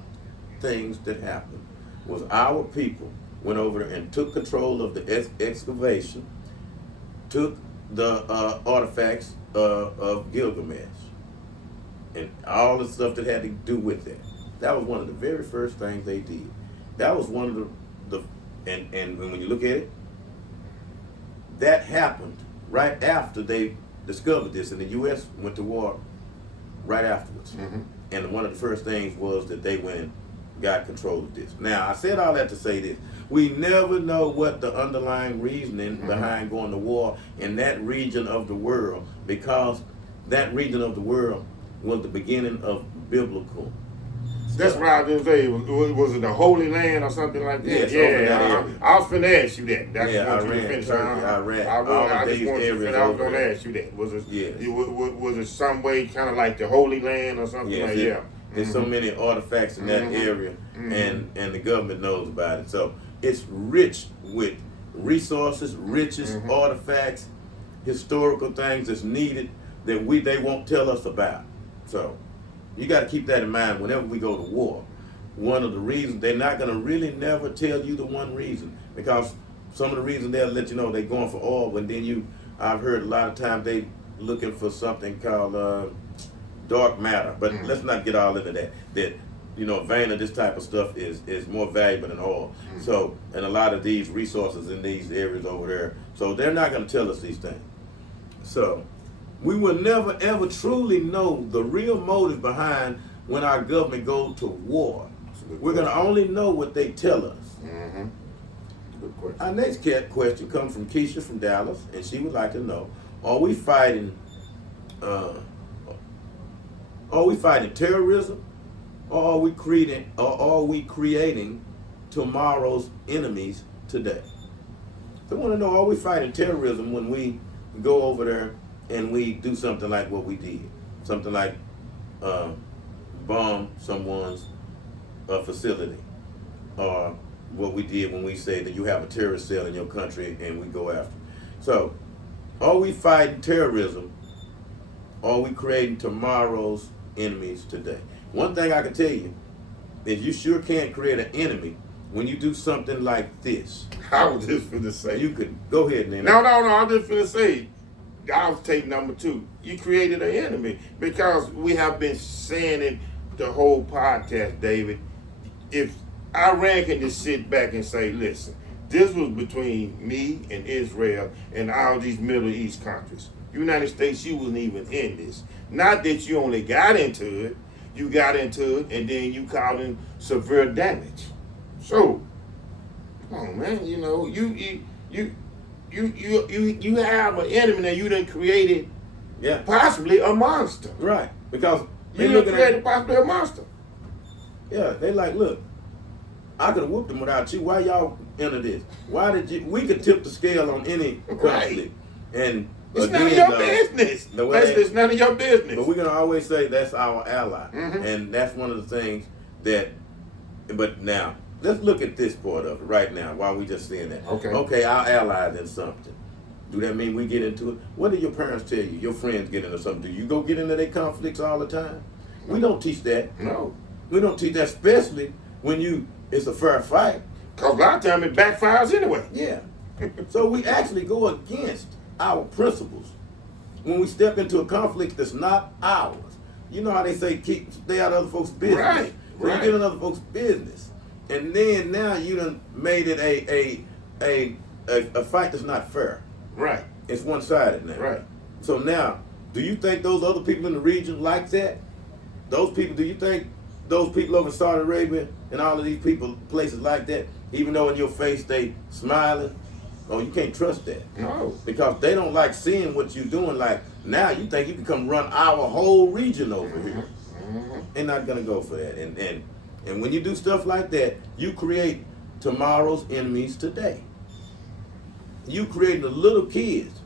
things that happened was our people went over there and took control of the excavation, took the artifacts of Gilgamesh, and all the stuff that had to do with that. That was one of the very first things they did. That was one of and when you look at it, that happened right after they discovered this, and the U.S. went to war right afterwards. And one of the first things was that they went and got control of this. Now, I said all that to say this. We never know what the underlying reasoning behind going to war in that region of the world, because that region of the world was the beginning of biblical. That's what I was going to say. Was it the Holy Land or something like that? Yes, over that area. I was finna ask you that. That's Yeah, what you Iran, finished. Turkey, Iraq, all I of just these wanted to areas finish. I was over going to there. ask you that. Was it, Yes. was it some way kind of like the Holy Land or something Yes, like that? There's so many artifacts in that area, and the government knows about it. So it's rich with resources, riches, artifacts, historical things that's needed that they won't tell us about. So you got to keep that in mind whenever we go to war. One of the reasons, they're not going to really never tell you the one reason, because some of the reasons they'll let you know they're going for oil, but then I've heard a lot of times they looking for something called dark matter, but let's not get all into that. That a vein of this type of stuff is more valuable than oil. So, and a lot of these resources in these areas over there, so they're not going to tell us these things. So, we will never ever truly know the real motive behind when our government goes to war. We're going to only know what they tell us. Mm-hmm. Good question. Our next question comes from Keisha from Dallas, and she would like to know: Are we fighting terrorism, or are we creating tomorrow's enemies today? So I want to know: Are we fighting terrorism when we go over there and we do something like what we did, something like bomb someone's facility, or what we did when we say that you have a terrorist cell in your country and we go after? So, are we fighting terrorism, or are we creating tomorrow's enemies today? One thing I can tell you is you sure can't create an enemy when you do something like this. I was just going to say. You could go ahead, Nina. No, I was just going to say, I was taking number 2. You created an enemy because we have been saying it the whole podcast, David. If Iran can just sit back and say, listen, this was between me and Israel and all these Middle East countries. United States, you wasn't even in this. Not that you only got into it, you got into it and then you caused severe damage. So, come on, man, you have an enemy that you done created, possibly a monster. Right, because you done created possibly a monster. Yeah, they like, look, I could have whooped them without you. Why y'all into this? Why did you? We could tip the scale on any conflict, right. And it's again, none of your business. Basically, it's none of your business. But we're gonna always say that's our ally, Mm-hmm. and that's one of the things that. But now, let's look at this part of it right now. While we just saying that, okay, our allies in something. Do that mean we get into it? What do your parents tell you? Your friends get into something? Do you go get into their conflicts all the time? We don't teach that. No, we don't teach that, especially when it's a fair fight. Because a lot of times it backfires anyway. Yeah. So we actually go against our principles when we step into a conflict that's not ours. You know how they say stay out of other folks' business. Right. So you get in other folks' business. And then now you done made it a fight that's not fair. Right. It's one-sided now. Right. So now, do you think those other people in the region like that? Do you think those people over in Saudi Arabia and all of these people, places like that, even though in your face they smiling? Oh, you can't trust that. No. Because they don't like seeing what you're doing. Like, now you think you can come run our whole region over here. Mm-hmm. They're not going to go for that. And when you do stuff like that, you create tomorrow's enemies today. You create the little kids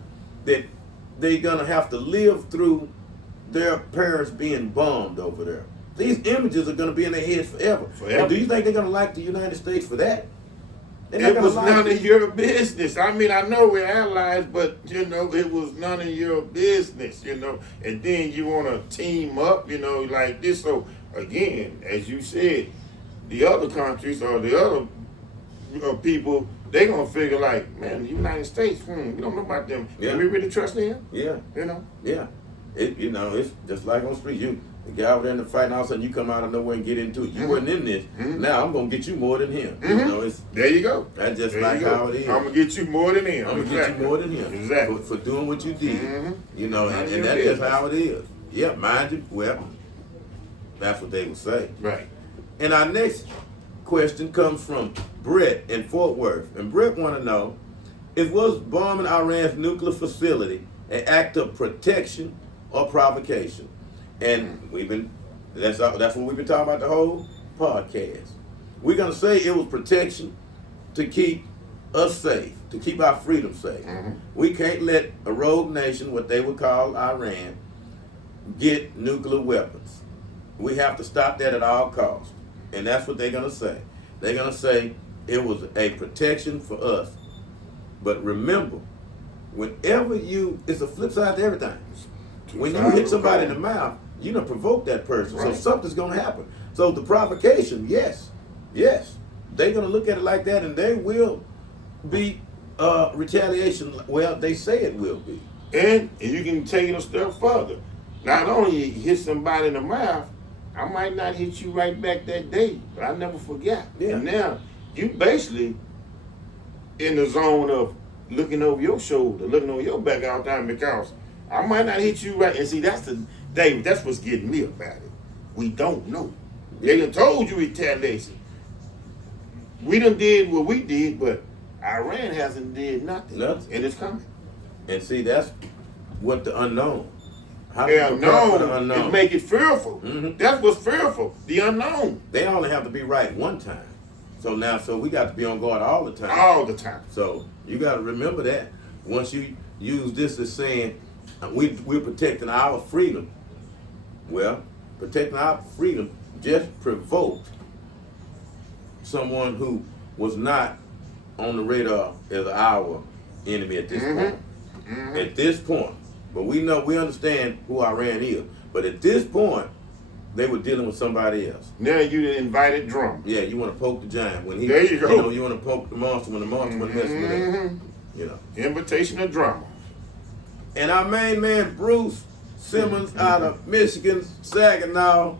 that they're going to have to live through their parents being bombed over there. These images are going to be in their heads forever. And do you think they're going to like the United States for that? It was none of your business. I mean, I know we're allies, but, it was none of your business, And then you want to team up, like this. So, again, as you said, the other countries or the other people, they're going to figure like, man, the United States, we don't know about them. Yeah. Can we really trust them? Yeah. Yeah. It's just like on the street. You get out there in the fight, and all of a sudden you come out of nowhere and get into it. You wasn't in this. Mm-hmm. Now I'm gonna get you more than him. Mm-hmm. There you go. That's just there like how it is. I'm gonna get you more than him. I'm gonna get you more than him. Exactly. For doing what you did. Mm-hmm. And that's just how it is. Yeah, mind your weapon. That's what they would say. Right. And our next question comes from Brett in Fort Worth. And Brett want to know, was bombing Iran's nuclear facility an act of protection or provocation? And that's what we've been talking about the whole podcast. We're gonna say it was protection to keep us safe, to keep our freedom safe. Mm-hmm. We can't let a rogue nation, what they would call Iran, get nuclear weapons. We have to stop that at all costs. And that's what they're gonna say. They're gonna say it was a protection for us. But remember, it's a flip side to everything. When you hit somebody in the mouth, you don't provoke that person. Right. So something's going to happen. So the provocation, yes. They're going to look at it like that, and they will be Retaliation, well, they say it will be. And you can take it a step further. Not only hit somebody in the mouth, I might not hit you right back that day, but I never forgot. Yeah. And now you basically in the zone of looking over your shoulder, looking over your back all the time, because I might not hit you right. And see, David, that's what's getting me about it. We don't know. They done told you retaliation. We done did what we did, but Iran hasn't did nothing. Nothing. And it's coming. And see, that's what the unknown. How The to prepare for the unknown unknown. is make it fearful. Mhm. That's what's fearful. The unknown. They only have to be right one time. So we got to be on guard all the time. All the time. So you got to remember that. Once you use this as saying we're protecting our freedom, well, protecting our freedom just provoked someone who was not on the radar as our enemy at this point. At this point. But we understand who Iran is. But at this point, they were dealing with somebody else. Now you the invited drummer. Yeah, you want to poke the giant. When he, There you go. You want to poke the monster when the monster was messing with him. You know. Invitation of drama. And our main man, Bruce Simmons, out of Michigan, Saginaw,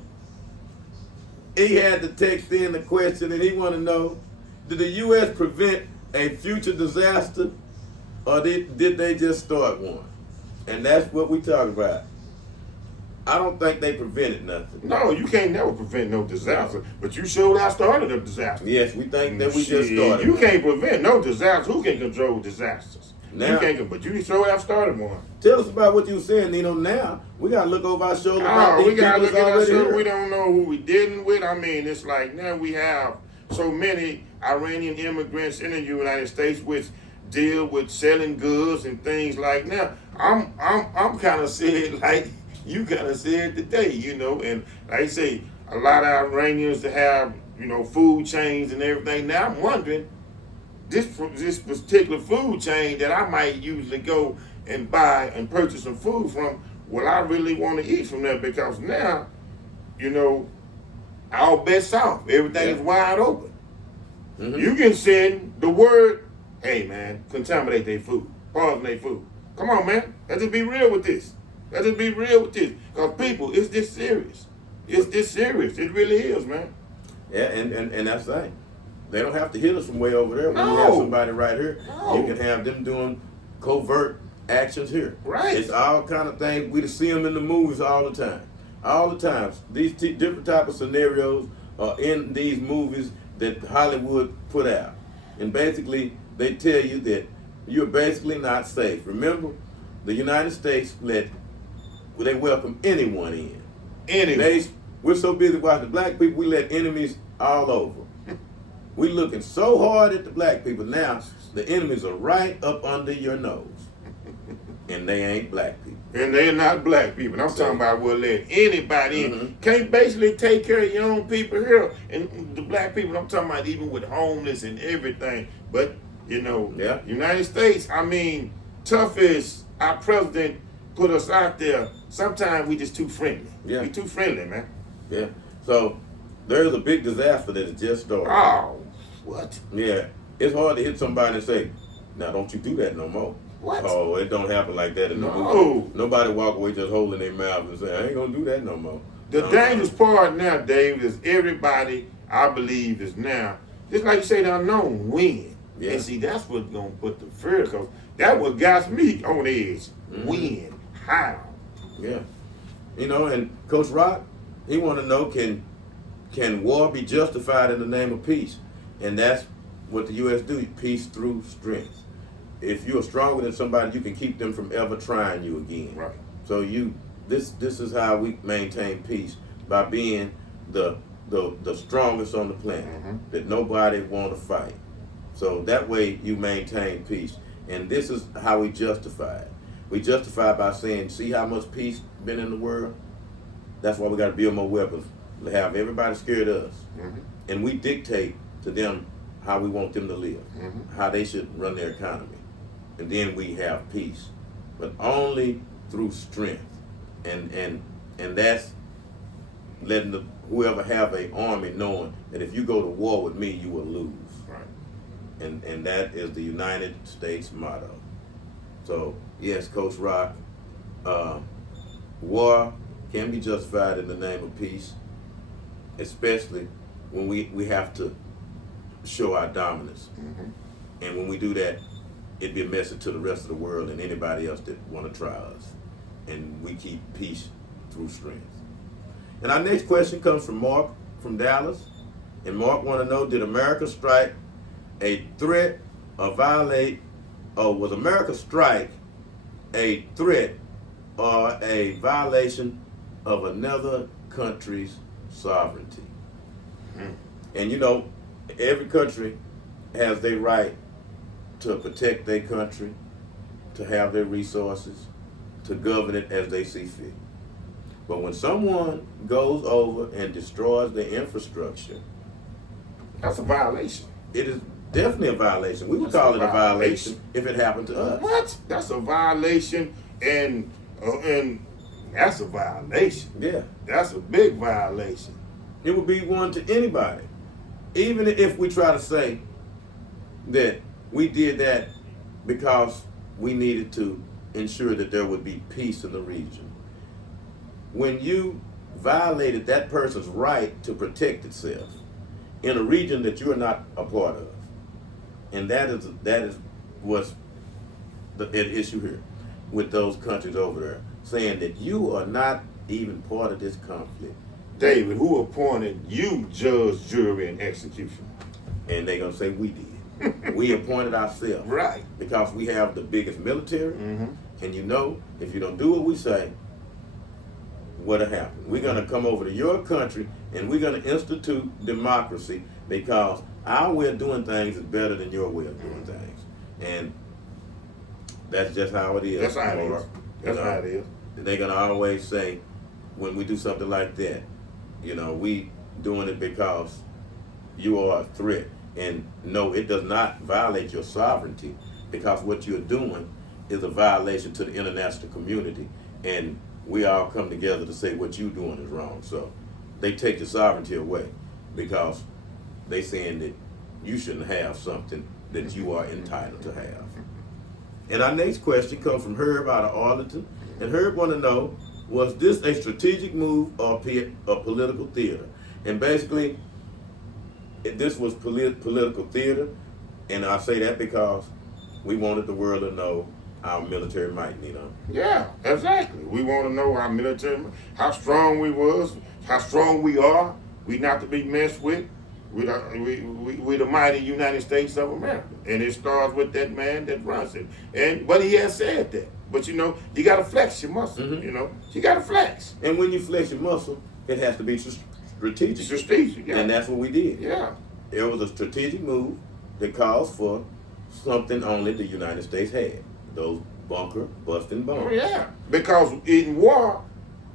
he had to text in the question, and he want to know, did the U.S. prevent a future disaster, or did they just start one? And that's what we talk about. I don't think they prevented nothing. No, you can't never prevent no disaster. But you showed I started a disaster. Yes, we think that we just started. You can't prevent no disaster. Who can control disasters? Now- You can't, but you sure have started one. Tell us about what you were saying, Nino. Now we gotta look over our shoulder. about Oh, we these gotta people look at that's already ourselves. here. We don't know who we dealing with. I mean, it's like now we have so many Iranian immigrants in the United States which deal with selling goods and things like now. I'm kind of saying like you kind of said today, you know, and like I say, a lot of Iranians that have, you know, food chains and everything. Now I'm wondering, this particular food chain that I might usually go and buy and purchase some food from, will I really want to eat from there? Because now, you know, all bets off. Everything is wide open. You can send the word, hey man, contaminate their food, poison their food. Come on, man. Let's just be real with this. Let's just be real with this. Because people, it's this serious. It's this serious. It really is, man. Yeah, and that's right. They don't have to hit us from way over there. When you No. have somebody right here, No. you can have them doing covert actions here. Right. It's all kind of things. We see them in the movies all the time. All the time. These different type of scenarios are in these movies that Hollywood put out. And basically, they tell you that you're basically not safe. Remember, the United States they welcome anyone in. Anyway. We're so busy watching black people, we let enemies all over. We looking so hard at the black people now, the enemies are right up under your nose. And they ain't black people. And they're not black people. I'm talking about we'll let anybody in. Can't basically take care of your own people here. And the black people, I'm talking about even with homeless and everything. But, you know, Yeah. United States, I mean, tough as our president put us out there, sometimes we just too friendly. Yeah. We too friendly, man. Yeah. So there's a big disaster that has just started. Oh, what? Yeah. It's hard to hit somebody and say, now don't you do that no more. What? Oh, it don't happen like that in the No. movie. Nobody walk away just holding their mouth and say, I ain't gonna do that no more. The dangerous part now, Dave, is everybody, I believe, is now, just like you say, the unknown, win. Yeah. And see, that's what's going to put the fear, because that what got me on the edge. Win. How? Yeah. You know, and Coach Rock, he want to know, can war be justified in the name of peace? And that's what the U.S. do, peace through strength. If you're stronger than somebody, you can keep them from ever trying you again. Right. So this is how we maintain peace, by being the strongest on the planet, that nobody want to fight. So that way you maintain peace. And this is how we justify it. We justify it by saying, see how much peace been in the world? That's why we got to build more weapons, to have everybody scared of us. And we dictate to them how we want them to live, how they should run their economy. And then we have peace, but only through strength. And that's letting whoever have an army knowing that if you go to war with me, you will lose. Right. and that is the United States motto. So yes, Coach Rock, war can be justified in the name of peace, especially when we have to show our dominance. And when we do that, it'd be a message to the rest of the world and anybody else that want to try us. And we keep peace through strength. And our next question comes from Mark from Dallas. And Mark want to know, did America strike a threat or violate, or was America strike a threat or a violation of another country's sovereignty? And you know, every country has their right to protect their country, to have their resources, to govern it as they see fit. But when someone goes over and destroys the infrastructure, That's a violation. it is definitely a violation. We would That's call a it a violation violation. if it happened to us. What? That's a violation, and that's a violation. Yeah. That's a big violation. It would be one to anybody. Even if we try to say that we did that because we needed to ensure that there would be peace in the region. When you violated that person's right to protect itself in a region that you are not a part of, and that is what's the issue here with those countries over there, saying that you are not even part of this conflict. David, who appointed you judge, jury, and execution? And they're gonna say we did. We appointed ourselves. Right. Because we have the biggest military, and you know, if you don't do what we say, what'll happen? We're gonna come over to your country and we're gonna institute democracy because our way of doing things is better than your way of doing things. And that's just how it is. That's how it is. That's You know, how it is. they're gonna always say, when we do something like that, you know, we doing it because you are a threat. And no, it does not violate your sovereignty, because what you're doing is a violation to the international community, and we all come together to say what you're doing is wrong. So they take your sovereignty away because they saying that you shouldn't have something that you are entitled to have. And our next question comes from Herb out of Arlington, and Herb want to know, was this a strategic move or a political theater? And basically, this was political theater, and I say that because we wanted the world to know our military might, you know. Yeah, exactly. We want to know our military, how strong we was, how strong we are. We not to be messed with. We the mighty United States of America, and it starts with that man that runs it. But he has said that. But you know, you got to flex your muscle. You know, you got to flex. And when you flex your muscle, it has to be strategic. Strategic, yeah. And that's what we did. Yeah. It was a strategic move that calls for something only the United States had. Those bunker busting bombs. Oh yeah. Because in war,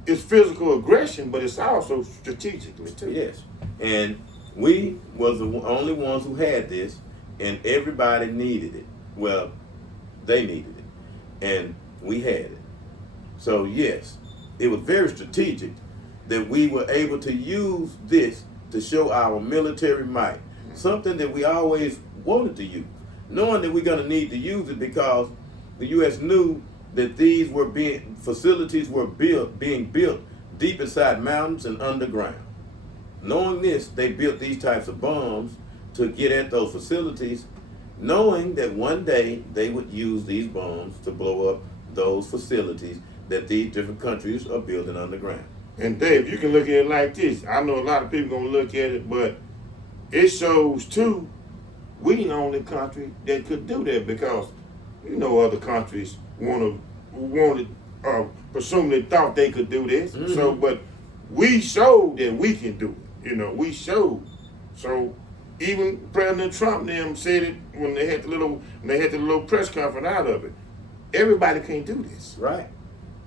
it's physical aggression, but it's also strategically too. Yes. And we was the only ones who had this, and everybody needed it. Well, they needed it, and we had it. So yes, it was very strategic that we were able to use this to show our military might, something that we always wanted to use, knowing that we're going to need to use it because the U.S. knew that these were facilities were being built deep inside mountains and underground. Knowing this, they built these types of bombs to get at those facilities, knowing that one day they would use these bombs to blow up those facilities that these different countries are building underground. And Dave, you can look at it like this. I know a lot of people gonna look at it, but it shows too, we the only country that could do that, because you know other countries presumably thought they could do this. So, but we showed that we can do it. You know, we showed. So even President Trump and them said it when they had the little press conference out of it. Everybody can't do this. Right.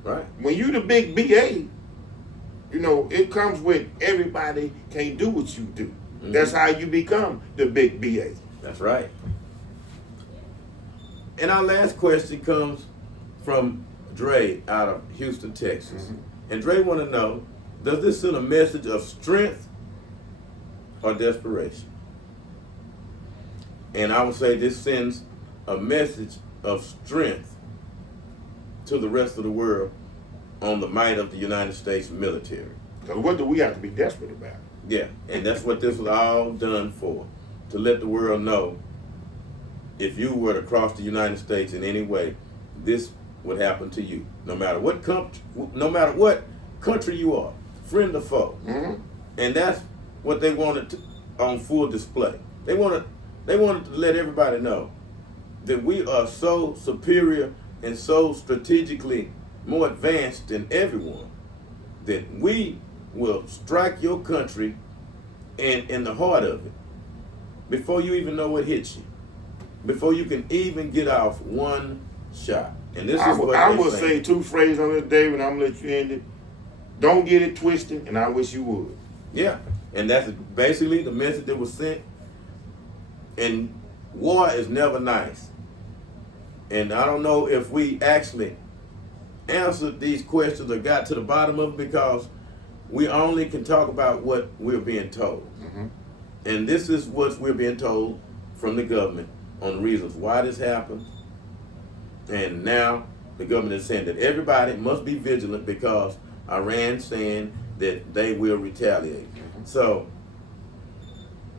Right. When you the big BA, you know, it comes with everybody can't do what you do. That's how you become the big BA. That's right. And our last question comes from Dre out of Houston, Texas. And Dre want to know, does this send a message of strength or desperation? And I would say this sends a message of strength to the rest of the world on the might of the United States military. Because what do we have to be desperate about? Yeah, and that's what this was all done for, to let the world know if you were to cross the United States in any way, this would happen to you, no matter what country you are, friend or foe. Mm-hmm. And that's what they wanted to, on full display. They wanted to let everybody know that we are so superior and so strategically more advanced than everyone that we will strike your country in the heart of it before you even know what hits you, before you can even get off one shot. And this is what I they will saying. say two phrases on this, David, and I'm going to let you end it. Don't get it twisted, and I wish you would. Yeah, and that's basically the message that was sent. And war is never nice. And I don't know if we actually answered these questions or got to the bottom of it, because we only can talk about what we're being told. Mm-hmm. And this is what we're being told from the government on the reasons why this happened. And now the government is saying that everybody must be vigilant because Iran's saying that they will retaliate. Mm-hmm. So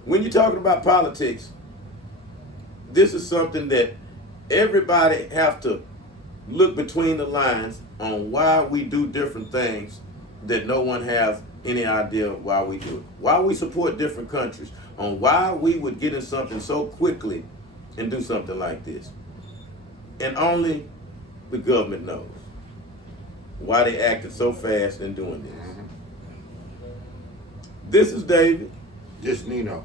when you're talking about politics, this is something that everybody have to look between the lines on why we do different things that no one has any idea why we do it. Why we support different countries, on why we would get in something so quickly and do something like this. And only the government knows why they acted so fast in doing this. Mm-hmm. This is David. Just Nino.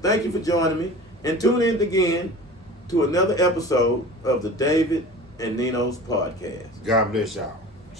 Thank you for joining me. And tune in again to another episode of the David and Nino's podcast. God bless y'all.